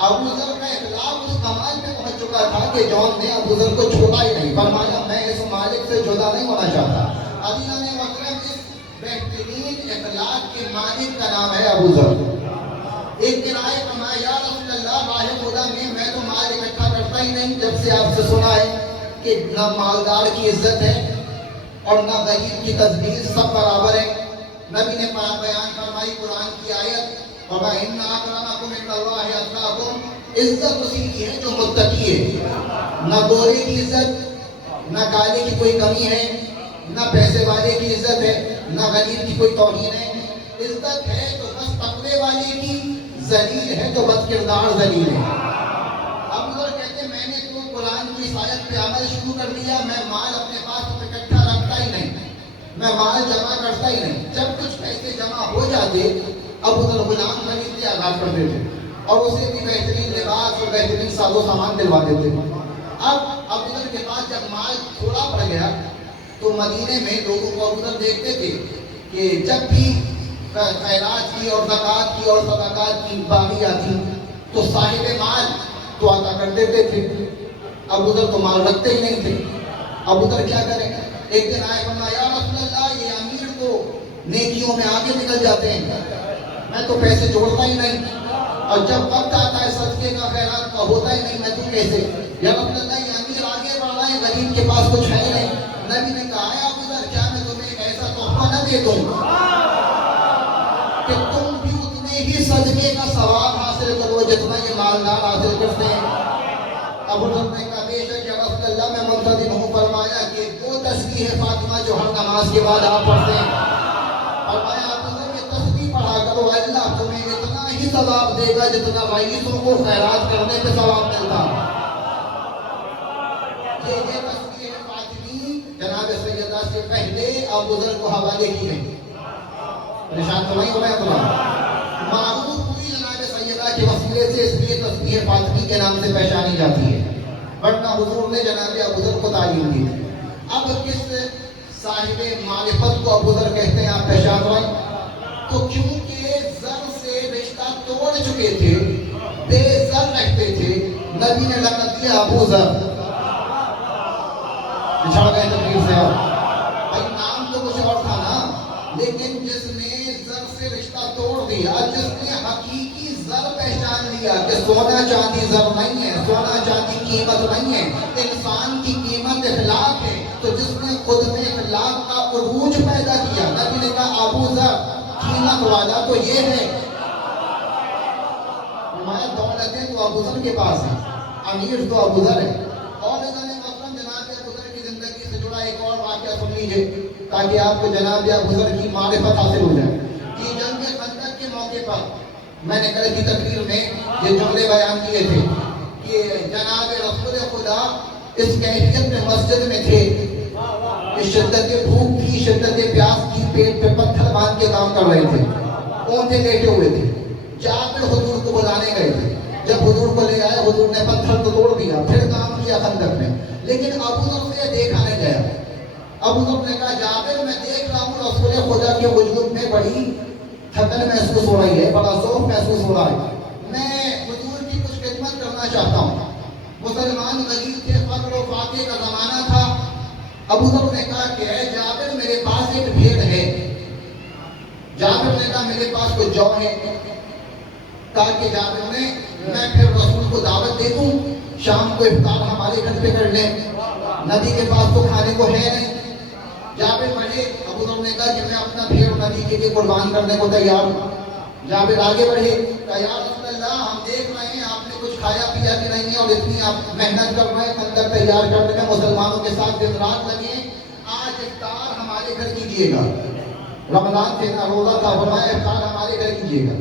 ابو ذر کا اخلاق اس کمال پہ پہنچ چکا تھا کہ جون نے ابو ذر کو چھوڑا ہی نہیں، فرمایا میں اس مالک سے جدا نہیں ہونا چاہتا۔ عزیزاں محترم، اس بہترین اخلاق کے مالک کا نام ہے ابو ذر۔ ایک دن آئے فرمایا یا رسول اللہ راہ خدا میں تو مال اکٹھا کرتا ہی نہیں، جب سے آپ سے سنا ہے کہ نہ مالدار کی عزت ہے اور نہ غریب کی تذلیل، سب برابر ہیں۔ نبی نے بیان فرمائی قرآن کی آیت فرمایا ان اکرمکم عند اللہ اتقاکم، عزت اسی کی ہے جو متقی ہے۔ نہ گورے کی عزت، نہ کالے کی کوئی کمی ہے، نہ پیسے والے کی عزت ہے، نہ غریب کی کوئی توہین ہے۔ عزت ہے تو بس تقوی والے کی، ذلیل ہے تو بد کردار ذلیل ہے۔ اب ادھر کہتے ہیں میں نے تو قرآن کی اس آیت پہ عمل شروع کر دیا، میں مال اپنے پاس اکٹھا رکھتا ہی نہیں، میں مال جمع کرتا ہی نہیں۔ جب کچھ پیسے جمع ہو جاتے اب ادھر غلام خرید کے آزاد کر دیتے اور اسے بھی بہترین لباس اور بہترین ساز و سامان دلوا دیتے۔ اب ادھر کے پاس جب مال تھوڑا پڑ گیا تو مدینے میں لوگوں کو ادھر دیکھتے تھے کہ جب بھی خیرات کی اور زکوٰۃ کی اور صدقات کی باری آتی تو صاحب مال تو عطا کر دیتے تھے، اب ادھر تو مال رکھتے ہی نہیں تھے۔ اب ادھر کیا کریں؟ ایک دن آئے فرمایا یا رسول اللہ یہ امیر تو نیکیوں میں آگے نکل جاتے ہیں، میں تو پیسے جوڑتا ہی نہیں، اور جب وقت آتا ہے صدقے کا خیرات کا ہوتا ہی نہیں، میں تو کیسے؟ یا رسول اللہ یہ امیر آگے بڑھ رہا ہے، غریب کے پاس کچھ ہے ہی نہیں۔ نبی نے کہا ہے اب ادھر کیا میں تمہیں ایک ایسا تحفہ نہ دے دوں کہ تم بھی اتنے ہی صدقے کا ثواب حاصل کرو جتنا یہ مالدار حاصل کرتے ہیں۔ ابو ذر نے کہا بے شک یا رسول اللہ میں منتظر ہوں۔ فرمایا کہ وہ تسبیح فاطمہ جو ہر نماز کے بعد آپ پڑھتے ہیں، فرمایا ابو ذر یہ تسبیح پڑھا کرو، اللہ تمہیں اتنا ہی ثواب دے گا جتنا رئیسوں کو خیرات کرنے پہ ثواب ملتا۔ یہ تسبیح فاطمی جناب سیدہ سے پہلے ابو ذر کو حوالے کی گئی، نشان تو نہیں ہو رہا ہے، معروف ہوئی جناب سیدہ کے وسیلے سے، اس لیے تسبیح فاطمی کے نام سے پہچانی جاتی ہے، ورنہ حضور نے جناب ابو ذر کو تعلیم دی۔ اب کس صاحب معرفت کو ابو ذر کہتے ہیں آپ پہچان رہے؟ تو کیونکہ ذر سے رشتہ توڑ چکے تھے، بے ذر رہتے تھے، نبی نے لقب دیا ابو ذر۔ بچھڑ گئے تقریر سے، بھائی نام تو کچھ اور تھا نا، لیکن جس نے زر سے رشتہ توڑ دیا، جس نے حقیقی زر پہچان لیا کہ سونا چاندی زر نہیں ہے، سونا چاندی قیمت نہیں ہے، انسان کی قیمت اخلاق ہے، تو جس نے خود میں اخلاق کا عروج پیدا کیا، نبی نے کہا ابو ذر قیمت والا تو یہ ہے۔ ہماری دولتیں تو ابو ذر کے پاس ہیں، امیر تو ابو ذر ہے۔ اور جناب ابو ذر کی زندگی سے جڑا ایک اور واقعہ سن لیجیے تاکہ آپ کو جناب ابو ذر کی معرفت حاصل ہو جائے۔ کہ جنگ خندق کے موقع پر میں نے کل کی تقریر میں یہ جملے بیان کیے تھے کہ جناب رسول خدا اس کیفیت میں مسجد میں تھے کہ شدت بھوک تھی، شدت پیاس کی، پیٹ پہ پتھر باندھ کے کام کر رہے تھے، اونٹے لیٹے ہوئے تھے، جابر حضور کو بلانے گئے تھے، جب حضور کو لے آئے حضور نے پتھر تو توڑ دیا، پھر کام کیا خندق میں، لیکن ابو ذر سے دیکھا نہیں گیا۔ ابو ذر نے کہا جابر میں دیکھ رہا ہوں رسول خدا کے وجود میں بڑی تھکن محسوس ہو رہی ہے، بڑا ذوق محسوس ہو رہا ہے، میں حضور کی کچھ خدمت کرنا چاہتا ہوں۔ مسلمان غریب تھے، فقر و فاقے کا زمانہ تھا۔ ابو ذر نے کہا کہ اے جابر میرے پاس ایک بھیڑ ہے۔ جابر نے کہا میرے پاس کوئی جو ہے۔ کہا کہ جابر نے میں پھر رسول کو دعوت دے دوں، شام کو افطار ہمارے گھر پہ کر لیں، نبی کے پاس تو کھانے کو ہے نہیں۔ جابر بڑھے، ابو ذر نے کہا کہ میں اپنا بھیڑ نبی کے لیے قربان کرنے کو تیار ہوں۔ جابر آگے بڑھے، کہا یا رسول اللہ ہم دیکھ رہے ہیں آپ نے کچھ کھایا پیا بھی نہیں ہے اور اتنی آپ محنت کر رہے ہیں خندق تیار کرنے میں، مسلمانوں کے ساتھ دن رات لگے ہیں، آج افطار ہمارے گھر کیجیے گا۔ رمضان سے نہ روزہ تھا، فرمایا افطار ہمارے گھر کیجیے گا۔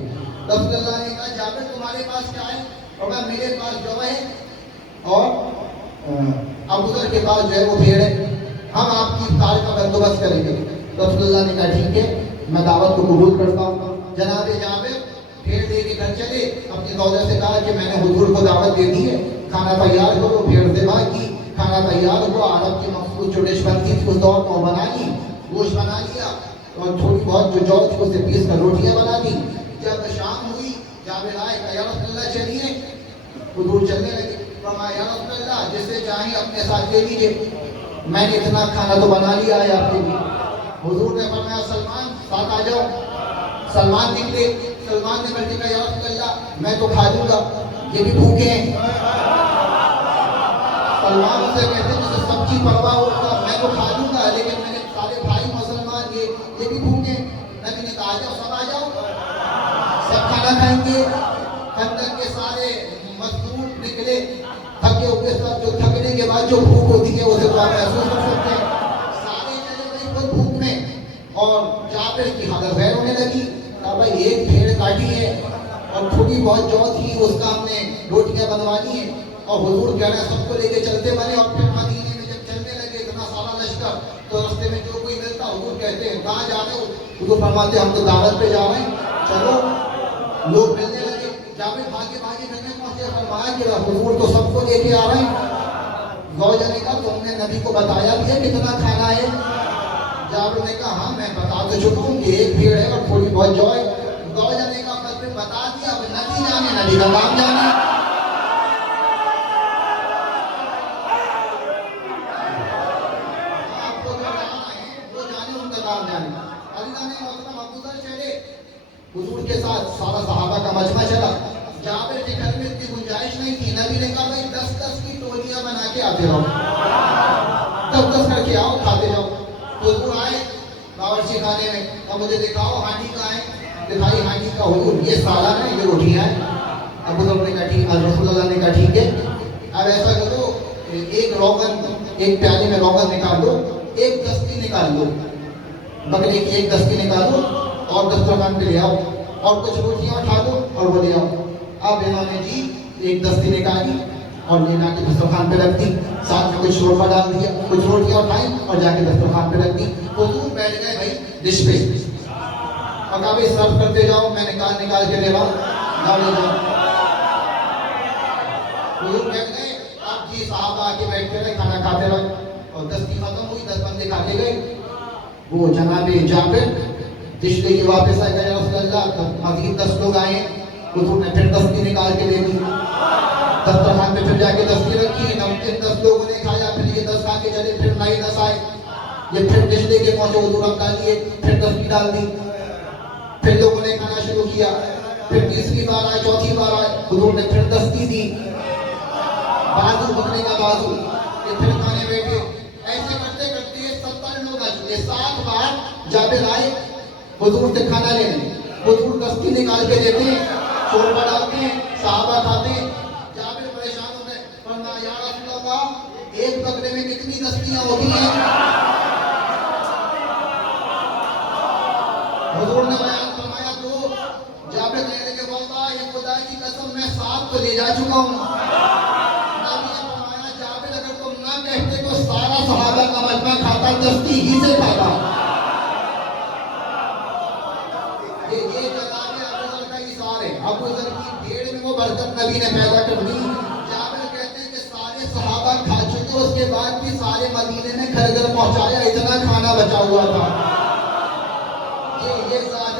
رسول اللہ نے کہا جابر تمہارے پاس کیا ہے؟ فرمایا میرے پاس جو ہے اور ابو ذر کے پاس جو ہے وہ بھیڑ ہے، ہم آپ کی افطار کا بندوبست کریں گے۔ رسول اللہ نے کہا ٹھیک ہے، میں دعوت کو قبول کرتا ہوں۔ جناب جابر بھیڑ لے کے گھر چلے، اپنی زوجہ سے کہا کہ میں نے حضور کو دعوت دے دی ہے، کھانا تیار کرو۔ بھیڑ سے بات کی، کھانا تیار ہوا، عرب کی مخصوص جو ڈش بنتی تھی اس دور میں بنا لی، گوشت بنا لیا اور تھوڑی بہت جو جو تھی اسے پیس کر روٹیاں بنا دی۔ جب شام ہوئی جابر آئے، کہا یا رسول اللہ چلیے، حضور چلنے لگے۔ فرمایا یا رسول اللہ جسے چاہیں اپنے ساتھ لے لیجیے، میں نے اتنا کھانا تو بنا لیا ہے آپ کے لیے۔ حضور نے فرمایا سلمان ساتھ آ جاؤ۔ سلمان نکلے، سلمان نے بلکہ کہا یا رسول اللہ میں تو کھا لوں گا، یہ بھی بھوکے ہیں۔ سلمان اسے کہتے ہیں جسے سب کی پرواہ ہوگا، میں تو کھا لوں گا لیکن میرے سارے بھائی مسلمان یہ بھی بھوکے ہیں۔ نبی نے کہا آ جاؤ، سب آ جاؤ، سب کھانا کھائیں گے۔ خندق کے سارے مزدور نکلے، تھکے ہوئے سب، جو تھکنے کے بعد جو بھوک ہوتی ہے اسے تو آپ محسوس کر سکتے ہیں، سارے چلے گئے خود بھوک میں۔ اور جابر کی حالت غیر ہونے لگی، کہا بھائی ایک بھیڑ کاٹی ہے اور تھوڑی بہت جو تھی اس کا ہم نے روٹیاں بنوا لی ہیں، اور حضور کہہ رہے ہیں سب کو لے کے چلتے بنے۔ اور پھر مدینے میں جب چلنے لگے اتنا سارا لشکر، تو رستے میں جو کوئی ملتا حضور کہتے ہیں کہاں جا رہے ہو؟ حضور فرماتے ہم تو دعوت پہ جا رہے ہیں، چلو۔ لوگ ملنے لگے، جابر بھاگے بھاگے گھر میں پہنچے، فرمایا کہ حضور تو سب کو لے کے آ رہے ہیں۔ زوجہ نے کہا تم نے نبی کو بتایا بھی ہے کتنا کھانا ہے؟ جابر نے کہا ہاں میں بتا تو چکا ہوں کہ ایک بھیڑ ہے اور تھوڑی بہت جو ہے۔ زوجہ نے کہا بس میں بتا دیا، اب نبی جانے، نبی کا کام جانے۔ آپ کو جو جانا ہے وہ جانے، ان کا کام جانے۔ اللہ نے محترم ابو ذر چلے، حضور کے ساتھ سارا صحابہ کا مجمع چلا۔ جابر کے گھر میں اتنی گنجائش نہیں تھی، نبی نے کہا بھائی 10 کی ٹولیاں بنا کے آتے رہو، 10 کر کے آؤ، کھاتے جاؤ۔ حضور آئے باورچی خانے میں، اب مجھے دکھاؤ ہانڈی کہاں ہے؟ دکھائی ہانڈی کا، حضور یہ سالن ہے، یہ روٹیاں ہیں۔ ابو ذر نے کہا ٹھیک، رسول اللہ نے کہا ٹھیک ہے، اب ایسا کرو ایک روغن، ایک پیالے میں روغن نکال دو، ایک دستی نکال دو، بکرے کی ایک دستی نکال دو اور دسترخوان پہ لے آؤ، اور کچھ روٹیاں اٹھا دو اور وہ لے آؤ۔ اب انہوں نے جی ایک دستی نکالی اور لے جا کے دسترخوان پہ رکھ دی، ساتھ میں کچھ شوربہ ڈال دیا، کچھ روٹیاں اٹھائیں اور جا کے دسترخوان پہ رکھ دی۔ حضور بیٹھ گئے بھائی ڈش پہ، اور کہا بھائی سرو کرتے جاؤ، میں نکال کے دے رہا ہوں، لاؤ لے جاؤ۔ حضور بیٹھ گئے، اب جی صحابہ آ کے بیٹھتے رہے، کھانا کھاتے رہے، اور دستی ختم ہوئی، 10 بندے کھاتے گئے۔ وہ جناب جابر ڈش لے کے واپس آئے، یا رسول اللہ مزید 10 لوگ آئے ہیں۔ حضور نے پھر دستی نکال کے دے دی، دسترخوان پہ پھر جا کے دستی رکھی، نمکن 10 لوگوں نے کھایا، پھر یہ 10 کھا کے چلے، پھر نئے 10 آئے، یہ پھر ڈش لے کے پہنچے، حضور اب ڈالیے، پھر دستی ڈال دی، پھر لوگوں نے کھانا شروع کیا، پھر تیسری بار آئے، چوتھی بار آئے، حضور نے پھر دستی دی، بازو بکرے کا بازو، یہ پھر کھانے بیٹھے، ایسے کرتے کرتے 70 لوگ آ چکے۔ 7 بار جابر آئے حضور سے کھانا لینے، حضور دستی نکال کے دیتے ہیں، شوربہ ڈالتے ہیں، صحابہ کھاتے ہیں۔ جابر پریشان ہو گئے، فرمایا یا رسول اللہ ایک بکرے میں کتنی دستیاں ہوتی ہیں؟ حضور نے بیان فرمایا 2۔ جابر کہنے لگے واللہ یہ خدا کی قسم میں 7 کو لے جا چکا ہوں۔ نبی نے فرمایا جابر اگر تم نہ کہتے تو سارا صحابہ کا مجمع کھاتا، دستی ہی سے کھاتا۔ یہ جناب ابو ذر کا اشارہ ہے، ابو ذر کی بھیڑ میں وہ برکت نبی نے پیدا کر دی۔ جابر کہتے ہیں کہ سارے صحابہ کھا چکے، اس کے بعد بھی سارے مدینے میں گھر گھر پہنچایا، اتنا کھانا بچا ہوا تھا۔ یہ ذات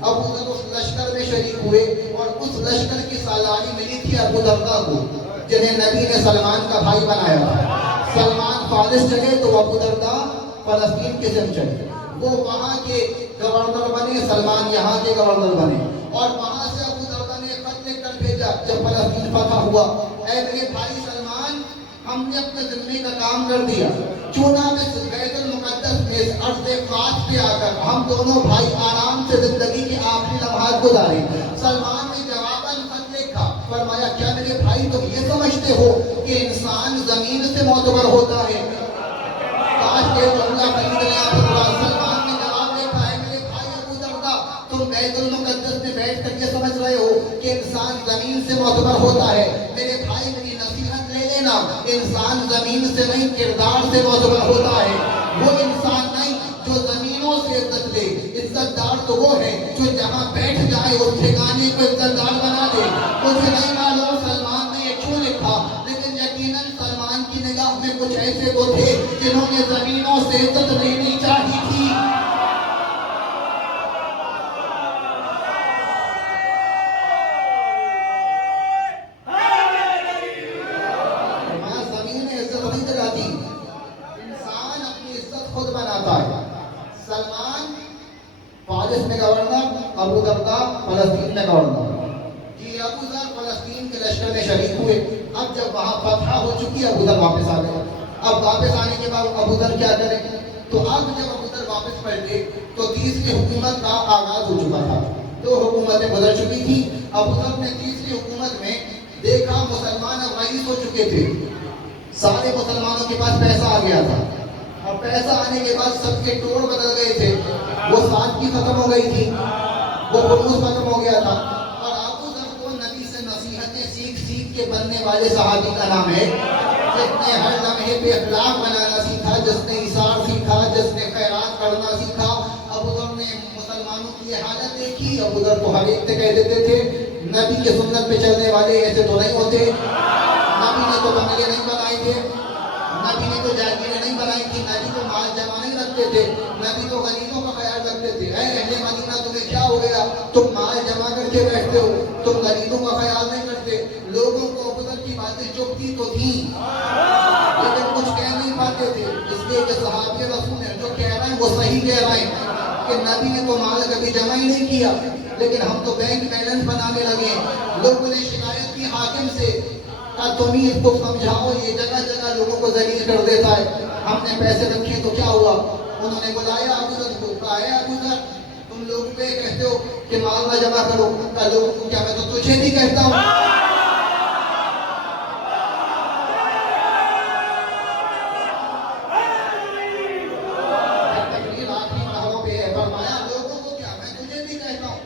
ابو ذر اس لشکر میں شریک ہوئے اور اس لشکر کی سالاری ملی تھی ابو درداء کو، جنہیں نبی نے سلمان کا بھائی بنایا تھا۔ سلمان فارس چلے تو ابو درداء فلسطین کے جنگ چلے، وہ وہاں کے گورنر بنے، سلمان یہاں کے گورنر بنے، اور وہاں سے ابو درداء نے خط لکھ کر بھیجا جب فلسطین فتح ہوا، اے میرے بھائی سلمان، ہم نے اپنے ذمے کا کام کر دیا، چنا میں بیت المقدس میں عرض خاص پہ آ کر ہم دونوں بھائی آرام سے زندگی کے آخری لمحات گزارے۔ سلمان نے جواباً خط لکھا، فرمایا کیا میرے بھائی تم یہ سمجھتے ہو کہ انسان زمین سے معتبر ہوتا ہے؟ کاش یہ جملہ خرید لیں آپ حضرات۔ سلمان نے جواب لکھا ہے، میرے بھائی ابو درداء، تم بیت المقدس میں بیٹھ کر یہ سمجھ رہے ہو کہ انسان زمین سے معتبر ہوتا ہے؟ میرے بھائی میری نصیحت لے لینا، انسان زمین سے نہیں کردار سے معتبر ہوتا ہے۔ وہ انسان نہیں جو زمینوں سے عزت لے، عزت دار تو وہ ہے جو جہاں بیٹھ جائے اس ٹھکانے کو عزت دار بنا دے۔ مجھے نہیں معلوم سلمان نے یہ کیوں لکھا، لیکن یقیناً سلمان کی نگاہ میں کچھ ایسے تو تھے جنہوں نے زمینوں سے عزت لینی چاہی تھی۔ سلمان فارس میں گورنر، ابو درداء فلسطین میں گورنر۔ جی ابو ذر فلسطین کے لشکر میں شریک ہوئے۔ اب جب وہاں فتح ہو چکی، ابو ذر واپس آ گئے۔ اب واپس آنے کے بعد ابو ذر کیا کریں؟ تو اب جب ابو ذر واپس پلٹے تو تیسری حکومت کا آغاز ہو چکا تھا، 2 حکومتیں گزر چکی تھی۔ ابو ذر نے تیسری حکومت میں دیکھا مسلمان اب رئیس ہو چکے تھے، سارے مسلمانوں کے پاس پیسہ آ گیا تھا، اور پیسہ آنے کے بعد سب کے ٹوڑ بدل گئے تھے، وہ سادگی ختم ہو گئی تھی، وہ خلوص ختم ہو گیا تھا۔ اور ابو ذر کو نبی سے نصیحتیں سیکھ کے بننے والے صحابی کا نام ہے، جس نے ہر لمحے پہ اخلاق بنانا سیکھا، جس نے ایثار سیکھا، جس نے خیرات کرنا سیکھا۔ ابو ذر نے مسلمانوں کی یہ حالت دیکھی، ابو ذر کو ہر ایک سے کہہ دیتے تھے نبی کے سنت پہ چلنے والے ایسے تو نہیں ہوتے، نبی نے تو بنگلے نہیں بنائے تھے، نبی نے تو جاگیریں نہیں بنائی تھی، نبی تو مال جمع نہیں رکھتے تھے، نبی تو غریبوں کا خیال رکھتے تھے۔ اے اہل مدینہ تمہیں کیا ہو گیا؟ تم مال جمع کر کے بیٹھتے ہو، تم غریبوں کا خیال نہیں کرتے۔ لوگوں کو ابو ذر کی باتیں چبھتی تو تھیں، لیکن کچھ کہہ نہیں پاتے تھے، اس لیے کہ صحابی رسول ہیں، جو کہہ رہے ہیں وہ صحیح کہہ رہے ہیں کہ نبی نے تو مال کبھی جمع ہی نہیں کیا، لیکن ہم تو بینک بیلنس بنانے لگے۔ لوگوں نے شکایت کی حاکم سے، تم ہی اس کو سمجھاؤ، یہ جگہ جگہ لوگوں کو ذلیل کر دیتا ہے، ہم نے پیسے رکھے تو کیا ہوا؟ انہوں نے بلایا ابو ذر کو، کہا ہے ابو ذر تم لوگوں کو یہ کہتے ہو کہ مال نہ جمع کرو، کہا لوگوں کو کیا میں تو تجھے بھی کہتا ہوں۔ تقریر آخری مرحلوں پہ ہے، فرمایا لوگوں کو کیا میں تجھے بھی کہتا ہوں۔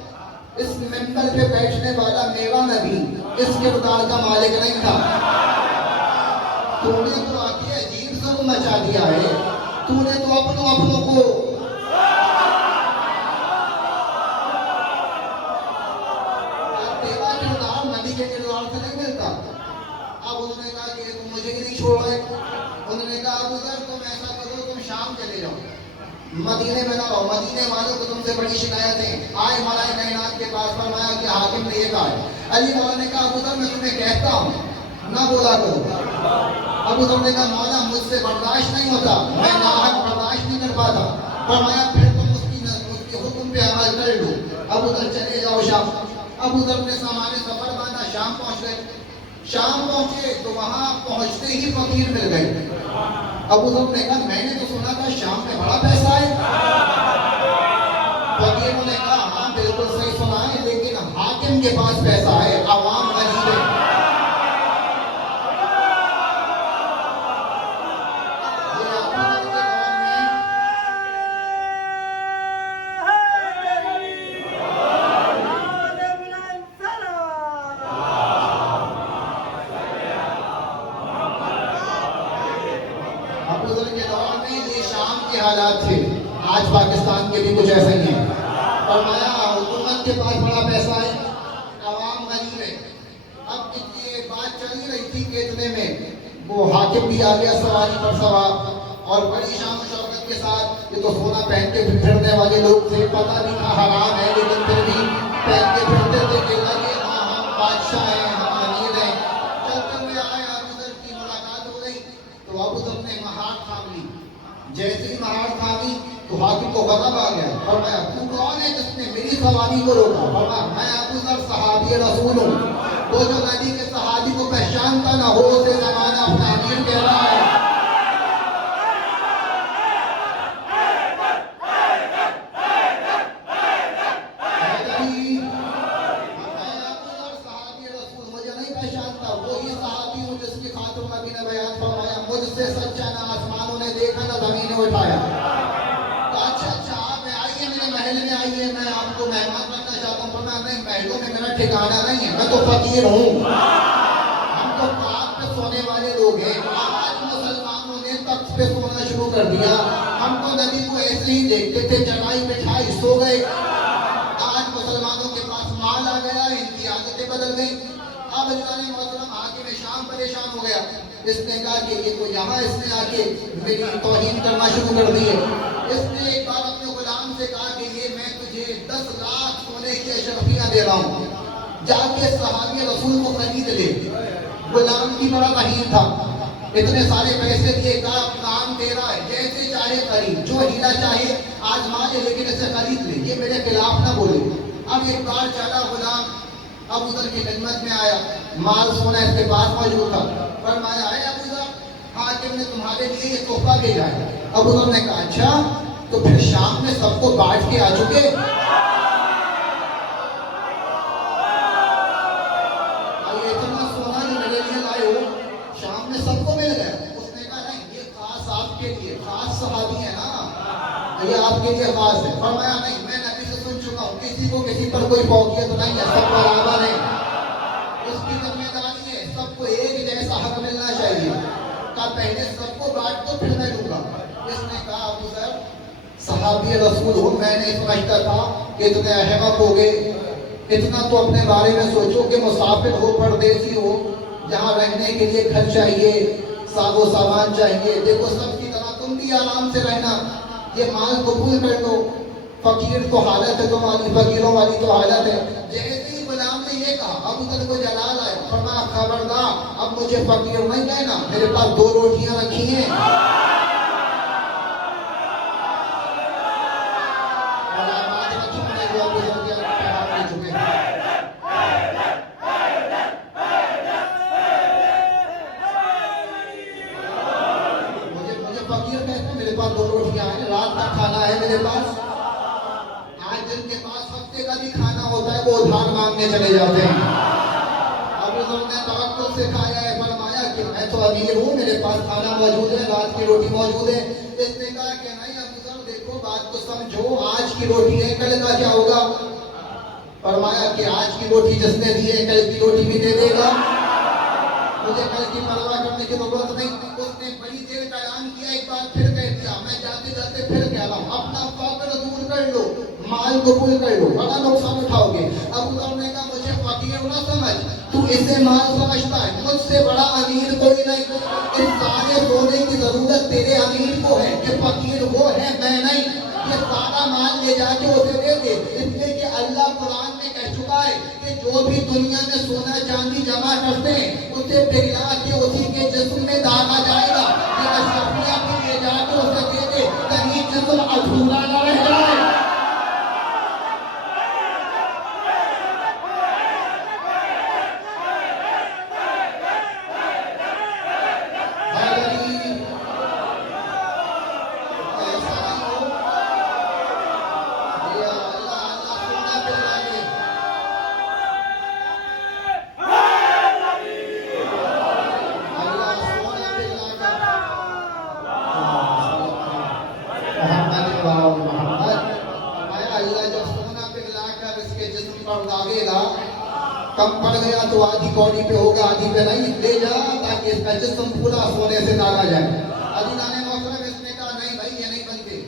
اس ممبر پہ بیٹھنے والا میرا نبی اس کردار کا مالک نہیں تھا۔ تو نے تو آگے عجیب ضرور مچا دیا ہے، تو نے تو اپنوں کو تیرا کردار نبی کے کردار سے نہیں ملتا۔ اب انہوں نے کہا کہ تم مجھے ہی نہیں چھوڑ رہے۔ انہوں نے کہا ابو ذر تم ایسا کرو، تم شام چلے جاؤ، مدینے میں نہ رہو، مدینے والوں کو تم سے بڑی شکایتیں آئے ملائے کائنات کے پاس، فرمایا کہ حاکم نے یہ کہا ہے۔ علی مولا نے کہا ابو ذر میں تمہیں کہتا ہوں نہ بولا کرو۔ ابو ذر نے کہا مولا مجھ سے برداشت نہیں ہوتا، میں ناحق برداشت نہیں کر پاتا۔ فرمایا پھر تم اس کی حکم پہ عمل کر لو، ابو ذر چلے جاؤ شام۔ ابو ذر نے سامان سفر باندھا، شام پہنچ گئے۔ شام پہنچے تو وہاں پہنچتے ہی فقیر مل گئے۔ ابو ذر نے کہا میں نے تو سنا تھا شام میں بڑا پیسہ ہے۔ فقیروں نے کہا ہاں بالکل صحیح سنا ہے، لیکن حاکم کے پاس پیسہ ہے، عوام غریب ہے۔ حالات تھے، آج پاکستان کے بھی کچھ ایسا ہی ہیں۔ فرمایا حکومت کے پاس بڑا پیسہ ہے، عوام غریب ہے۔ اب یہ بات چل ہی رہی تھی کہ اتنے میں وہ حاکم بھی آ گیا سواری پر سوار، اور بڑی شان و شوکت کے ساتھ، یہ تو سونا پہن کے پھرنے والے لوگ تھے، پتہ نہیں تھا حرام ہے لیکن پھر بھی پہن کے پھرتے تھے کہ لگے ہاں ہم بادشاہ ہیں، ہم امیر ہیں۔ چلتے ہوئے آئے، ابو ذر کی ملاقات ہو گئی تو ابو ذر نے مہار تھام لی۔ جیسے ہی مہار تھامی تو حاکم کو غضب آ گیا، فرمایا تو کون ہے جس نے میری سواری کو روکا؟ فرمایا میں ابو ذر صحابی رسول ہوں۔ وہ جو نبی کے صحابی کو پہچانتا نہ ہو اسے زمانہ اپنا امیر کہہ رہا ہے۔ وہی صحابی ہوں جس کی خاطر نبی نے بیان فرمایا مجھ سے سچا نہ آسمانوں نے دیکھا نہ زمین نے اٹھایا۔ اچھا آپ آئیے میرے محل میں آئیے، میں آپ کو مہمان بننا چاہتا ہوں۔ فرمایا نہیں، محلوں میں میرا ٹھکانہ نہیں ہے، میں تو فقیر ہوں، ہم تو پاک پہ سونے والے لوگ ہیں۔ آج مسلمانوں نے تخت پہ سونا شروع کر دیا، ہم تو نبی کو ایسے ہی دیکھتے تھے، چٹائی بچھائی سو گئے۔ آج مسلمانوں کے پاس مال آ گیا، ان کی عادتیں بدل گئی۔ اب جناب محترم حاکم شام پریشان ہو گیا، اس نے کہا کہ یہ تو یہاں اس نے آ کے میری توہین کرنا شروع کر دی ہے۔ اس نے ایک بار اپنے غلام سے کہا کہ یہ میں تجھے 10 لاکھ سونے کی اشرفیاں دے رہا ہوں، جا کے صحابی رسول کو خرید لے۔ غلام کی بڑا ذہین تھا، اتنے سارے پیسے دیے، کہا کام تیرا ہے، جیسے چاہے خرید، جو ہیلا چاہے آزما لے، لیکن اسے خرید لے، یہ میرے خلاف نہ بولے۔ اب ایک بار چلا غلام ابو ذر کی خدمت میں آیا، مال سونا اس کے پاس موجود تھا۔ فرمایا اے ابو ذر، حاکم نے تمہارے لیے یہ تحفہ بھیجا ہے۔ ابو ذر نے کہا اچھا، تو پھر شام میں سب کو بانٹ کے آ چکے؟ اتنا سونا جو میرے لیے لائے ہو شام میں سب کو مل گیا؟ اس نے کہا نہیں، یہ خاص آپ کے لیے، خاص صحابی ہے نا، یہ آپ کے لیے خاص ہے۔ فرمایا نہیں، میں نبی سے سن چکا ہوں، کسی کو کسی پر کوئی فوقیت نہیں ہے، سب برابر ہے، اس کی ذمہ داری ہے، سب کو ایک جیسا حق ملنا چاہیے۔ کہا پہلے سب کو بانٹ دو پھر میں لوں گا۔ اس نے کہا ابو ذر صحابی رسول ہوں، میں نہیں سمجھتا تھا کہ اتنے احمق ہو گئے، اتنا تو اپنے بارے میں سوچو کہ مسافر ہو، پردیسی ہو، جہاں رہنے کے لیے گھر چاہیے، ساز و سامان چاہیے، دیکھو سب کی طرح تم بھی آرام سے رہنا، یہ مال قبول کر دو۔ فقیر تو حالت ہے تمہاری، فقیروں والی تو حالت ہے۔ جیسے ہی غلام نے یہ کہا ابو ذر کو جلال آیا، فرمایا خبردار اب مجھے فقیر نہیں کہنا، میرے پاس 2 روٹیاں رکھی ہیں۔ اور آواز رکھی میں جو ابو ذر کے پیغام دے چکے ہیں۔ مجھے فقیر کہتے ہیں، میرے پاس 2 روٹیاں ہیں، رات کا کھانا ہے میرے پاس۔ آج جن کے پاس ہفتے کا بھی کھانا ہوتا ہے وہ ادھار مانگنے چلے جاتے ہیں۔ ابو ذر نے توقع سے کھایا ہے، فرمایا کہ میں تو امیر ہوں، میرے پاس کھانا موجود ہے، رات کی روٹی موجود ہے۔ اس نے کہا کہ نہیں ابو ذر دیکھو بات کو سمجھو، آج کی روٹی ہے، کل کا کیا ہوگا؟ فرمایا کہ آج کی روٹی جس نے دی ہے کل کی روٹی بھی دے دے گا، مجھے کل کی پرواہ کرنے کی ضرورت نہیں۔ اس نے بڑی دیر کا اعلان کیا، ایک بار پھر کہہ دیا، میں جاتے جاتے پھر کہہ رہا ہوں اپنا فقر دور کر لو، مال قبول کر لو، بڑا نقصان اٹھاؤ گے۔ ابو ذر نے کہا مجھے فقیر نہ سمجھ، تو اسے مال سمجھتا ہے، مجھ سے بڑا امیر کوئی نہیں، اس سارے سونے کی ضرورت تیرے امیر کو ہے، کہ فقیر وہ ہے میں نہیں، یہ سارا مال لے جا کے اسے دے دے، اس لیے کہ اللہ قرآن میں کہہ چکا ہے کہ جو بھی دنیا میں سونا چاندی جمع کرتے ہیں اسے پگھلا کے اسی کے جسم میں ڈالا جائے گا، یہ اشرفیاں بھی لے جا کے اسے دے دے، کہیں جسم ادھورا نہ رہ جائے۔ کم پڑ گیا تو آدھی کوڑی پہ ہوگا، آدھی پہ نہیں، لے جا تاکہ اس کا جسم پورا سونے سے ڈالا جائے۔ عزیزان محترم اس نے کہا نہیں بھائی یہ نہیں بنتے،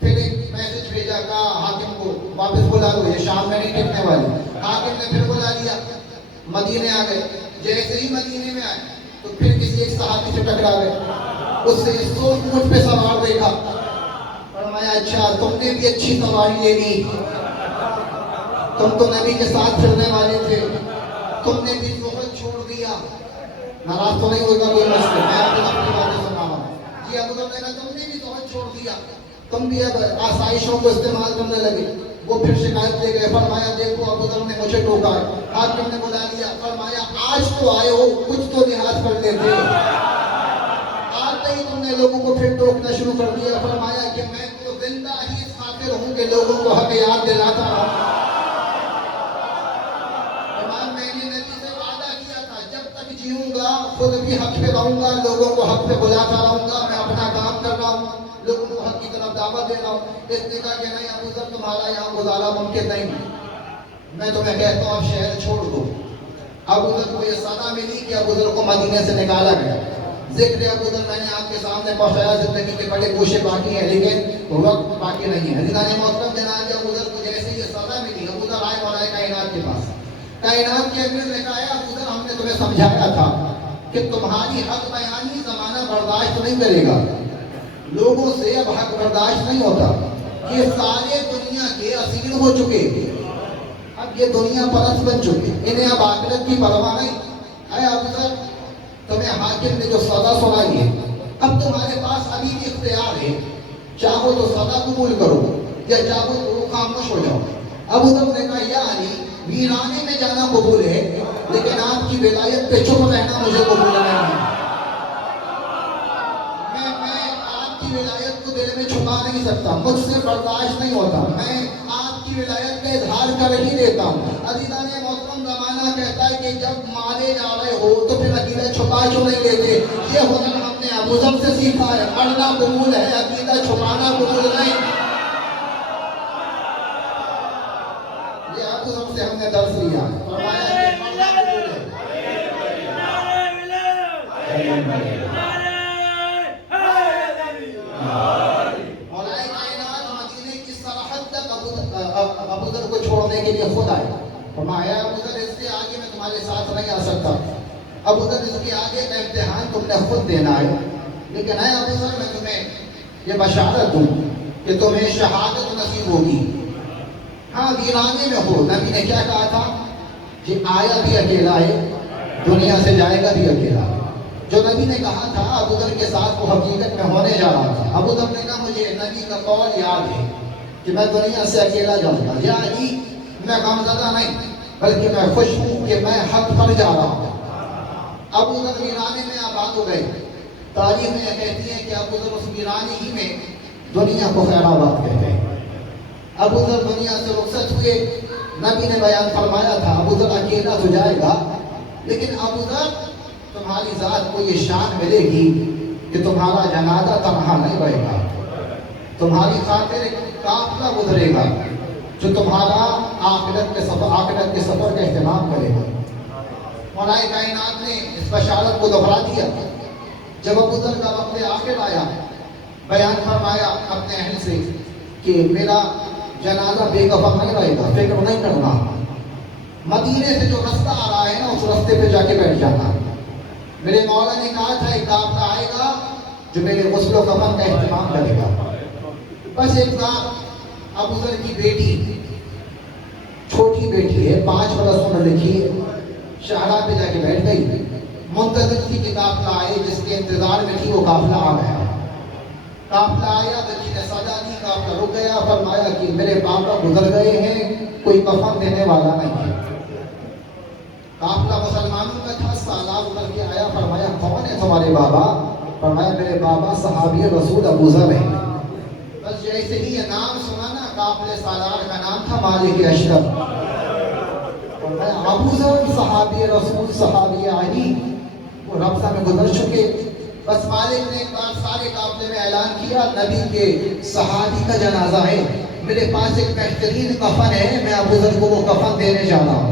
پھر ایک میسج بھیجا، کہا حاکم کو واپس بلا لو، یہ شام میں نہیں ٹکنے والی۔ حاکم نے پھر بلا لیا، مدینے آ گئے۔ جیسے ہی مدینے میں آئے تو پھر کسی ایک صحابی سے ٹکرا گئے، اس سے 100 اونٹ پہ سوار دیکھا، فرمایا اچھا تم نے بھی اچھی سواری لے لی، تم تو نبی کے ساتھ پھرنے والے تھے، تم نے بھی زہد چھوڑ دیا۔ ناراض تو نہیں ہوگا کوئی مسئلہ، میں آپ کو اپنی باتیں سنا رہا ہوں۔ جی ابو ذر نے کہا تم نے بھی زہد چھوڑ دیا، تم بھی اب آسائشوں کو استعمال کرنے لگے۔ وہ پھر شکایت لے گئے، فرمایا دیکھو ابو ذر نے مجھے ٹوکا ہے، حاکم نے بلا لیا، فرمایا آج تو آئے ہو کچھ تو لحاظ کر لیتے، آتے ہی تم نے لوگوں کو پھر ٹوکنا شروع کر دیا۔ فرمایا کہ میں تو زندہ ہی اس خاطر ہوں کہ لوگوں کو حق یاد دلاتا رہا۔ میں نے نبی سے وعدہ کیا تھا جب تک جیوں گا خود بھی حق پہ رہوں گا، لوگوں کو حق پہ بلاتا رہوں گا، میں اپنا کام کر رہا ہوں، لوگوں کو حق کی طرف دعوت دے رہا ہوں۔ اس نے کہا کہ نہیں ابو ذر تمہارا یہاں گزارا ممکن نہیں، میں تمہیں کہتا ہوں اب شہر چھوڑ دو۔ ابو ذر کو یہ سزا ملی کہ ابو ذر کو مدینے سے نکالا گیا۔ ذکر ابو ذر میں نے آپ کے سامنے پہنچایا، زندگی کے بڑے گوشے باقی ہیں لیکن وقت باقی نہیں ہے۔ حضرت محترم جناب ابو ذر کو جیسے یہ سزا ملی، ابو ذر آئے اور آئے کائنات کے پاس۔ کائنات کے امیر نے کہا ابو ذر ہم نے تمہیں سمجھایا تھا کہ تمہاری حق بیانی زمانہ برداشت نہیں کرے گا، لوگوں سے اب حق برداشت نہیں ہوتا، یہ سارے دنیا کے اسیر ہو چکے، اب یہ دنیا پرست بن چکے، انہیں اب آخرت کی پرواہ نہیں۔ اے ابو ذر تمہیں حاکم نے جو سزا سنائی ہے اب تمہارے پاس ابھی بھی اختیار ہے، چاہو تو سزا قبول کرو یا چاہو تو خاموش ہو جاؤ۔ ابو ذر نے کہا یا علی ویرانے میں جانا قبول ہے لیکن آپ کی ولایت پہ چپ رہنا مجھے قبول نہیں ہے۔ میں آپ کی ولایت کو دل میں چھپا نہیں سکتا، مجھ سے برداشت نہیں ہوتا، میں آپ کی ولایت کا اظہار کر ہی دیتا ہوں۔ عزیزان محترم زمانہ کہتا ہے کہ جب مارے جا رہے ہو تو پھر عقیدہ چھپا کیوں نہیں لیتے؟ یہ ہنر ہم نے ابو ذر سے سیکھا ہے، پڑھنا قبول ہے، عقیدہ چھپانا قبول نہیں۔ یہ ابو ذر سے ہم نے درس لیا، فرمایا کہ پڑھنا قبول ہے۔ مولا کائنات مدینے کی سرحد تک ابو ذر کو چھوڑنے کے لیے خود آئے، فرمایا ابو ذر اس کے آگے میں تمہارے ساتھ نہیں آ سکتا، ابو ذر اس کے آگے کا امتحان تم نے خود دینا ہے، لیکن اے ابو ذر میں تمہیں یہ بشارت دوں کہ تمہیں شہادت نصیب ہوگی۔ ہاں ویرانے میں ہو، نبی نے کیا کہا تھا کہ آیا بھی اکیلا ہے، دنیا سے جائے گا بھی اکیلا۔ جو نبی نے کہا تھا ابو ذر کے ساتھ وہ حقیقت میں ہونے جا رہا تھا۔ ابو ذر نے کہا مجھے نبی کا قول یاد ہے کہ میں دنیا سے اکیلا جاؤں گا، یا علی میں غمزدہ نہیں بلکہ میں خوش ہوں کہ میں حق پر جا رہا ہوں۔ ابو ذر ویرانے میں آباد ہو گئے، تاریخ میں یہ کہتی ہے کہ ابو ذر اس ویرانے ہی میں دنیا کو خیر آباد کہتے ہیں۔ ابو ذر دنیا سے رخصت ہوئے، نبی نے بیان فرمایا تھا ابو ذر اکیلا تو جائے گا لیکن ابو ذر تمہاری ذات کو یہ شان ملے گی کہ تمہارا جنازہ تنہا نہیں رہے گا، تمہاری خاطر ایک قافلہ گزرے گا جو تمہارا آخرت کے سفر کا اہتمام کرے گا۔ مولا کائنات نے اس بشارت کو دہرا دیا۔ جب ابو ذر کا وقت آخر آیا، بیان فرمایا اپنے اہل سے کہ میرا جنازہ بے کفن نہیں رہے گا، فکر نہیں کرنا، مدینے سے جو رستہ آ رہا ہے نا اس رستے پہ جا کے بیٹھ جانا۔ میرے مولا نے کہا تھا ایک قافلہ آئے گا جو میرے غسل و کفن کا اہتمام کرے گا۔ بس ایک بار ابو ذر کی بیٹی، چھوٹی بیٹی ہے، 5 برس عمر لکھی ہے، شہرا پہ جا کے بیٹھ گئی، منتظر تھی کہ قافلہ آئے، جس کے انتظار میں تھی وہ قافلہ آ گیا۔ قافلہ آیا، بچی نے سجا دی، قافلہ رک گیا، فرمایا کہ میرے بابا گزر گئے ہیں، کوئی کفن دینے والا نہیں ہے۔ قافلہ مسلمانوں کا تھا، سالار اتر کے آیا، فرمایا کون ہے تمہارے بابا؟ فرمایا میرے بابا صحابی رسول ابو ذر ہیں۔ بس جیسے ہی یہ نام سنا نا، قافلے سالار کا نام تھا مالک اشرف۔ فرمایا ابو ذر صحابی رسول صحابی علی وہ ربضہ میں گزر چکے۔ بس مالک نے ایک بار سارے قافلے میں اعلان کیا نبی کے صحابی کا جنازہ ہے، میرے پاس ایک بہترین کفن ہے، میں ابو ذر کو وہ کفن دینے جا رہا ہوں۔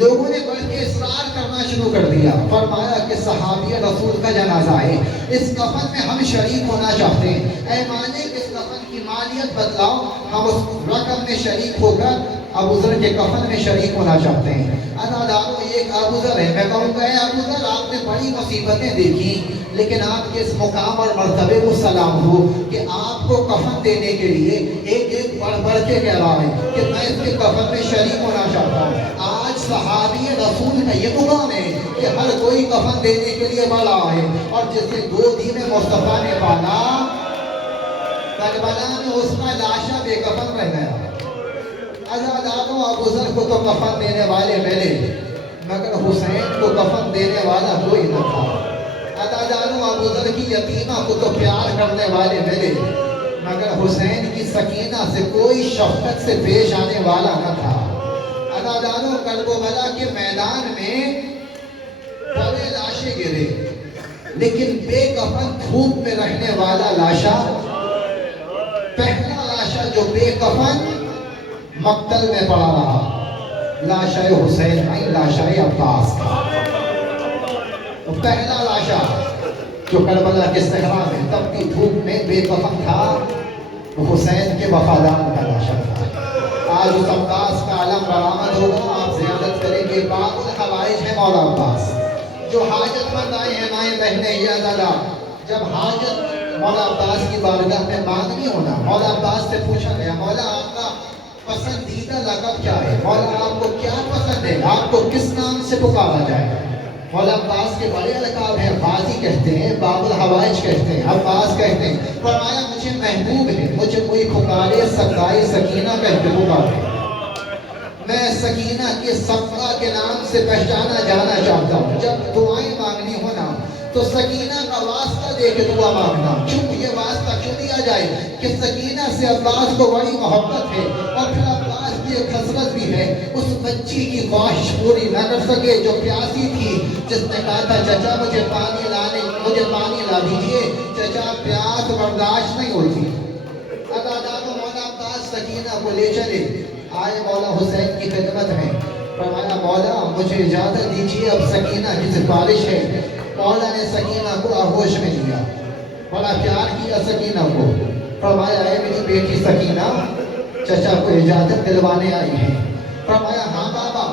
لوگوں نے بڑھ کے اصرار کرنا شروع کر دیا، فرمایا کہ صحابی رسول کا جنازہ ہے، اس کفن میں ہم شریک ہونا چاہتے ہیں، اے مالک اس کفن کی مالیت بتلاؤ، ہم اس رقم میں شریک ہو کر ابو ذر کے کفن میں شریک ہونا چاہتے ہیں. عزیزانو یہ ایک ابو ذر ہے. میں کہوں گا اے ابو ذر آپ نے بڑی مصیبتیں دیکھی لیکن آپ کے اس مقام اور مرتبے کو سلام ہو کہ آپ کو کفن دینے کے لیے ایک ایک بڑھ کے کہہ رہا ہے کہ میں اس کے کفن میں شریک ہونا چاہتا ہوں. آج صحابی رسول کا یہ مقام ہے کہ ہر کوئی کفن دینے کے لیے بڑھا ہے. اور جسے دو دین مصطفیٰ نے پالا کربلا میں اس کا لاشا بے کفن رہ گیا. عزیزانو ابو ذر کو تو کفن دینے والے ملے مگر حسین کو کفن دینے والا کوئی نہ تھا. عزیزانو ابو ذر کی یتیمہ کو تو پیار کرنے والے ملے مگر حسین کی سکینہ سے کوئی شفقت سے پیش آنے والا نہ تھا. عزیزانو کربلا کے میدان میں بڑے لاشیں گرے لیکن بے کفن دھوپ میں رہنے والا لاشا، پہلا لاشا جو بے کفن مقتل میں پڑا رہا، لاشا حسین نہیں، لاشا عباس کا. پہلا لاشا جو کربلا کے صحرا میں تپتی دھوپ میں بے کفن تھا وہ حسین کے وفادار کا لاشا تھا. آج اس عباس کا علم برآمد ہوگا. آپ زیارت کریں گے. باب الحوائج ہے مولا عباس. جو حاجت مند آئے ہیں مائیں بہنیں یا دادا، جب حاجت مولا عباس کی بارگاہ میں مانگنی ہونا، مولا عباس سے پوچھا گیا مولا آپ کا پسندیدہ لقب کیا ہے؟ مولا آپ کو کیا پسند ہے؟ آپ کو کس نام سے پکارا جائے؟ مولا عباس کے بڑے القاب ہیں. غازی کہتے ہیں، باب الحوائج کہتے ہیں، عباس کہتے ہیں. فرمایا مجھے محبوب ہے مجھے کوئی پکارے سقائے سکینہ کہہ کے پکارے. میں سکینہ کے صفا کے نام سے پہچانا جانا چاہتا ہوں. جب دعائیں مانگنی ہونا تو سکینہ کا واسطہ دے کے دعا مانگنا. کیوں یہ واسطہ کیوں دیا جائے کہ سکینہ سے عباس کو بڑی محبت ہے اور پھر عباس کی ایک حسرت بھی ہے. اس بچی کی خواہش پوری نہ کر سکے جو پیاسی تھی، جس نے کہا تھا چچا مجھے پانی لا دیجئے، چچا پیاس برداشت نہیں ہوتی. عزیزانو مولا عباس سکینہ کو لے چلے. آئے مولا حسین کی خدمت میں. فرمایا مولا مجھے اجازت دیجیے، اب سکینہ کی سفارش ہے. مولا نے سکینہ کو آغوش میں لیا، بڑا پیار کیا سکینہ کو. فرمایا اے میری بیٹی سکینہ، چچا کو اجازت دلوانے آئی ہے. فرمایا ہاں بابا،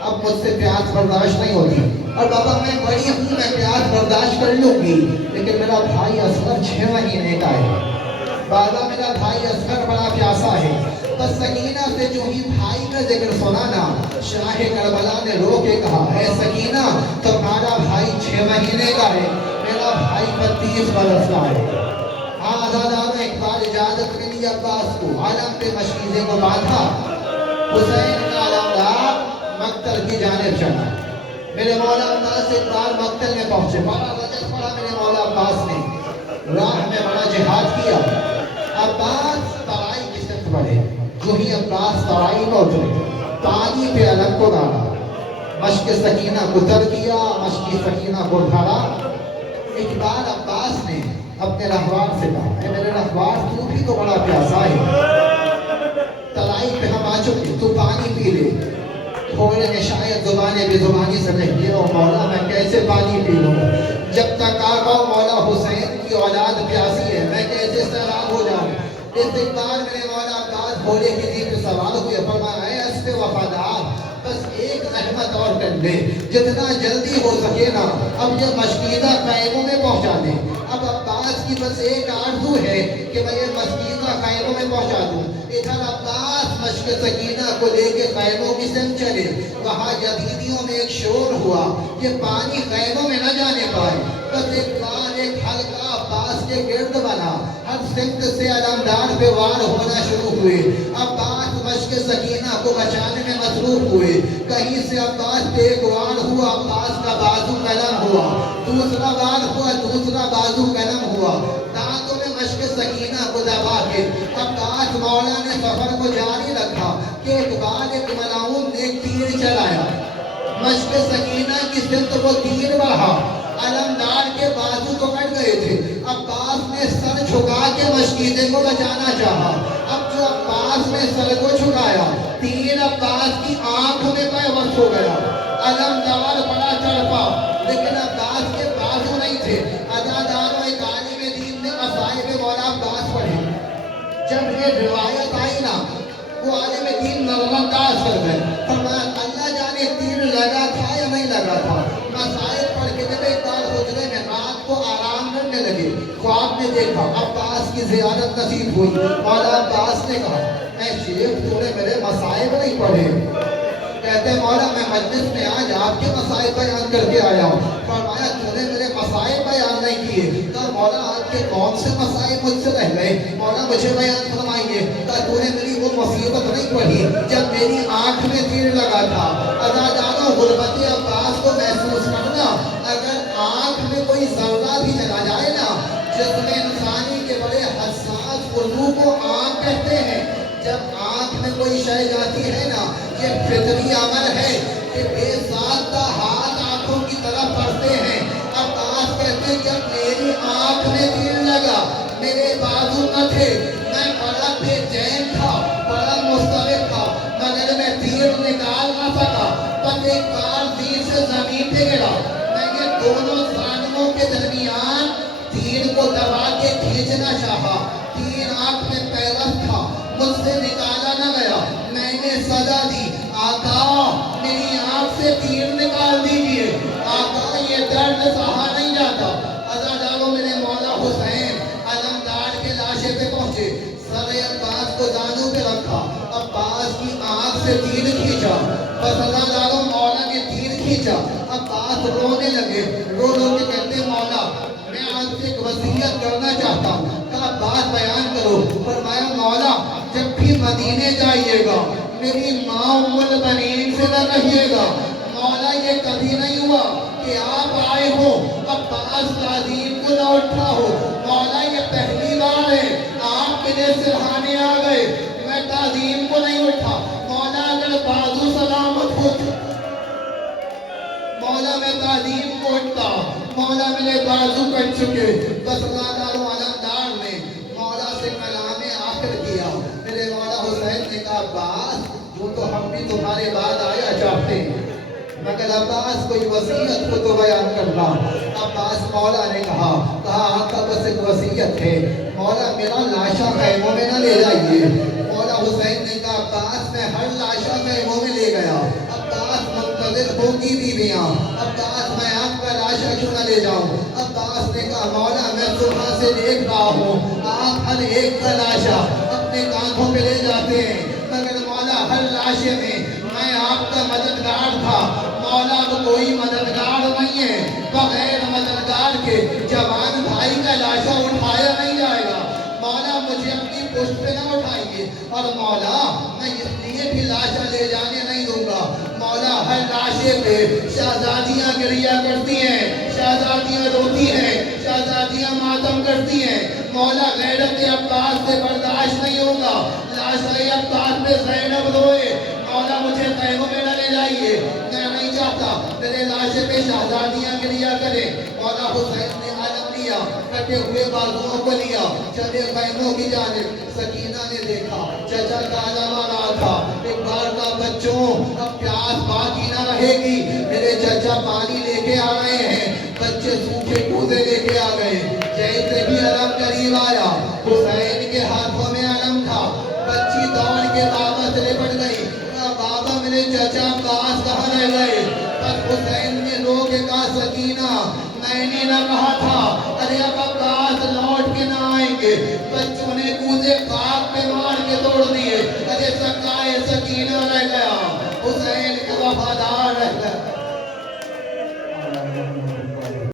اب مجھ سے پیاس برداشت نہیں ہوتی. اور بابا میں بڑی ہوں، میں پیاس برداشت کر لوں گی لیکن میرا بھائی اصغر 6 مہینے کا ہے. بابا میرا بھائی اصغر بڑا پیاسا ہے. بس سکینہ سے جو ہی بھائی کا ذکر سنا نا، شاہ کربلا نے رو کے کہا اے سکینہ تمہارا بھائی 6 مہینے کا ہے، میرا بھائی 35 برس کا ہے. آزادانہ ایک بار اجازت ملی عباس کو. علم پہ مشکیزے کو باندھا، حسین کا علمدار مقتل کی جانب چلا. میرے مولا عباس ایک بار مقتل میں پہنچے. بڑا رجت پڑا میرے مولا عباس نے، راہ میں بڑا جہاد کیا. عباس ترائی کی سمت بڑھے. جو ہی عباس ترائی کو اترے، پانی پہ علم کو ڈالا، مشک سکینہ کو تر کیا، مشک سکینہ کو ڈھالا. ایک بار عباس نے اپنے رہوار سے کہا اے میرے رہوار تو بھی تو بڑا پیاسا ہے، ترائی پہ ہم آ چکے، تو پانی پی لے. تھوڑے نے شاید زبانیں بے زبانی سے کہہ دیا او مولا میں کیسے پانی پی لوں، جب تک آقا مولا حسین کی اولاد پیاسی ہے میں کیسے سیراب ہو جاؤں. استقبال میرے مولا عباس گھوڑے کی جیپ پہ سوار ہوئے. فرمایا اے اسب وفادار، بس ایک رحمت اور کر دے، جتنا جلدی ہو سکے نا اب یہ مشکیزہ خیموں میں پہنچا دے. اب عباس کی بس ایک آرزو ہے کہ میں یہ مشکیزہ خیموں میں پہنچا دوں. ادھر عباس مشک سکینہ کو لے کے خیموں کی سمت چلے. وہاں یزیدیوں میں ایک شور ہوا کہ پانی خیموں میں نہ جانے پائے. بس ایک بار ایک حلقہ عباس کے گرد بنا، ہر سمت سے علمدار پہ وار ہونا شروع ہوئے. عباس مشک سکینہ کو بچانے میں مصروف ہوئے. کہیں سے عباس پہ ایک وار ہوا، عباس کا بازو قلم ہوا. دوسرا وار ہوا، دوسرا بازو قلم ہوا. دانتوں میں مشک سکینہ کو دبا کے عباس مولا نے سفر کو جاری رکھا کہ ایک بار ایک ملعون نے ایک تیر چلایا. مشک سکینہ کی سمت کو تیر بڑھا، علمدار کے بازو تو کٹ گئے تھے. عباس نے سر جھکا کے مشکیزے کو بچانا چاہا. اب جو عباس نے سر کو جھکایا، تیر عباس کی آنکھ میں پیوست ہو گیا. علمدار بڑا تڑپا لیکن عباس کے بازو نہیں تھے. عزاداروں ایک عالم دین نے مصائب مولا عباس پڑھی. جب یہ روایت آئی نا وہ عالم دین نظر انداز مسائل پڑھ کے جب ایک بار حجرے میں رات کو آرام کرنے لگے، خواب میں دیکھا عباس کی زیارت نصیب ہوئی۔ مولا عباس نے کہا اے شیخ تو نے میرے مسائل نہیں پڑھے؟ کہتے ہیں مولا میں مجلس میں آج آپ کے مسائل بیان کر کے آیا ہوں۔ فرمایا تو نے میرے مسائل بیان نہیں کیے؟ کہا مولا آپ کے کون سے مسائل مجھ سے رہ گئے؟ مولا مجھے بیان فرمائیے۔ کہا تو نے میری وہ مصیبت نہیں پڑھی جب میری آنکھ میں تیر لگا تھا۔ عزاداروں غربت عباس کو محسوس کرنا، اگر آنکھ میں کوئی ذرہ بھی چلا جائے نا، جسم انسانی کے بڑے حساس عضو کو آنکھ کہتے ہیں، جب آنکھ میں کوئی شے جاتی ہے نا، یہ فطری عمل ہے کہ بے ساختہ ہاتھ آنکھوں کی طرف بڑھتے ہیں۔ عباس کہتے ہیں جب میری آنکھ میں تیر لگا، میرے بازو نہ تھے، میں بڑا بے چین تھا، بڑا مضطرب تھا، مگر میں تیر نکال نہ سکا۔ بس ایک بار تیر سے زمین پہ گرا، میں یہ دونوں ظالموں کے درمیان تیر کو دبا کے کھینچنا چاہا، تیر آنکھ میں پیوست تھا، مجھ سے نکالا نہ گیا۔ میں نے صدا دی آقا میری آنکھ سے تیر نکال دیجئے، آقا یہ درد سہا نہیں جاتا۔ عزاداروں میرے مولا حسین علمدار کے لاشے پہ پہنچے، سر عباس کو زانوں پہ رکھا، عباس کی آنکھ سے تیر کھینچا، بس عزاداروں مولا نے تیر کھینچا، عباس رونے لگے، رو رو کے کہتے مولا میں آپ سے ایک وصیت کرنا چاہتا ہوں۔ کہا بات بیان کرو۔ فرمایا مولا جب بھی مدینے جائیے گا میری ماں ام البنین سے نہ کہیے گا۔ مولا یہ کبھی نہیں ہوا کہ آپ آئے ہو عباس تعظیم کو نہ اٹھا ہو، مولا یہ پہلی بار ہے آپ میرے سرہانے آ گئے، میں تعظیم کو نہیں اٹھا۔ مولا اگر بازو سلامت ہو مولا میں تعظیم کو اٹھتا، مولا میرے بازو کٹ چکے۔ بس عزاداروں علمدار نے مولا سے کلام آخر کیا۔ میرے مولا حسین نے کہا عباس جو تو ہم بھی تمہارے بعد آیا چاہتے ہیں، مگر عباس کوئی وصیت کو تو بیان کرنا۔ عباس مولا نے کہا آقا بس ایک وصیت ہے، مولا میرا لاشا خیموں میں نہ لے جائیے۔ مولا حسین نے کہا عباس میں ہر لاشا خیموں میں لے گیا، عباس منتظر ہوگی بیویاں، عباس میں آپ کا لاشا کیوں نہ لے جاؤں؟ عباس نے کہا مولا میں صبح سے دیکھ رہا ہوں آپ ہر ایک کا لاشا اپنے کاندھوں پہ لے جاتے ہیں، مگر مولا ہر لاشے میں میں آپ کا مددگار تھا، مولا اب کوئی مددگار نہیں ہے، بغیر مددگار کے جوان بھائی کا لاشا اٹھایا نہیں جائے گا، مولا مجھے اپنی پشت پہ نہ اٹھائیے، اور مولا میں اس لیے بھی لاشا لے جانے نہیں دوں گا۔ مولا ہر لاشے پہ شہزادیاں گریا کرتی ہیں، شہزادیاں روتی ہیں، شہزادیاں ماتم کرتی ہیں، مولا غیرت عباس سے برداشت نہیں ہوگا، لاشا عباس پہ زینب روئے، مولا مجھے خیموں میں نہ لے جائیے، میں نہیں چاہتا میرے لاشے پہ شہزادیاں گریا کریں۔ مولا حسین نے عالم لیا، کٹے ہوئے بازوؤں کو لیا، چلے خیموں کی جانب۔ سکینہ نے دیکھا چچا تازہ مارا تھا، ایک بار کا بچوں اب پیاس باقی نہ رہے گی، میرے چچا پانی لے کے آ رہے ہیں، بچے سوکھے کوزے لے کے آ گئے، جیسے بھی علم قریب آیا حسین کے ہاتھوں میں علم تھا، بچی دوڑ کے بابا سے لپٹ گئی، کہا بابا میرے چچا عباس کہاں رہ گئے؟ بس حسین نے رو کے کہا سکینہ میں نے نہ کہا تھا ارے اب عباس لوٹ کے نہ آئیں گے، بچوں نے کوزے خاک پہ مار کے توڑ دیے، ارے سکائے سکینہ رہ گیا، حسین کا وفادار رہ گیا۔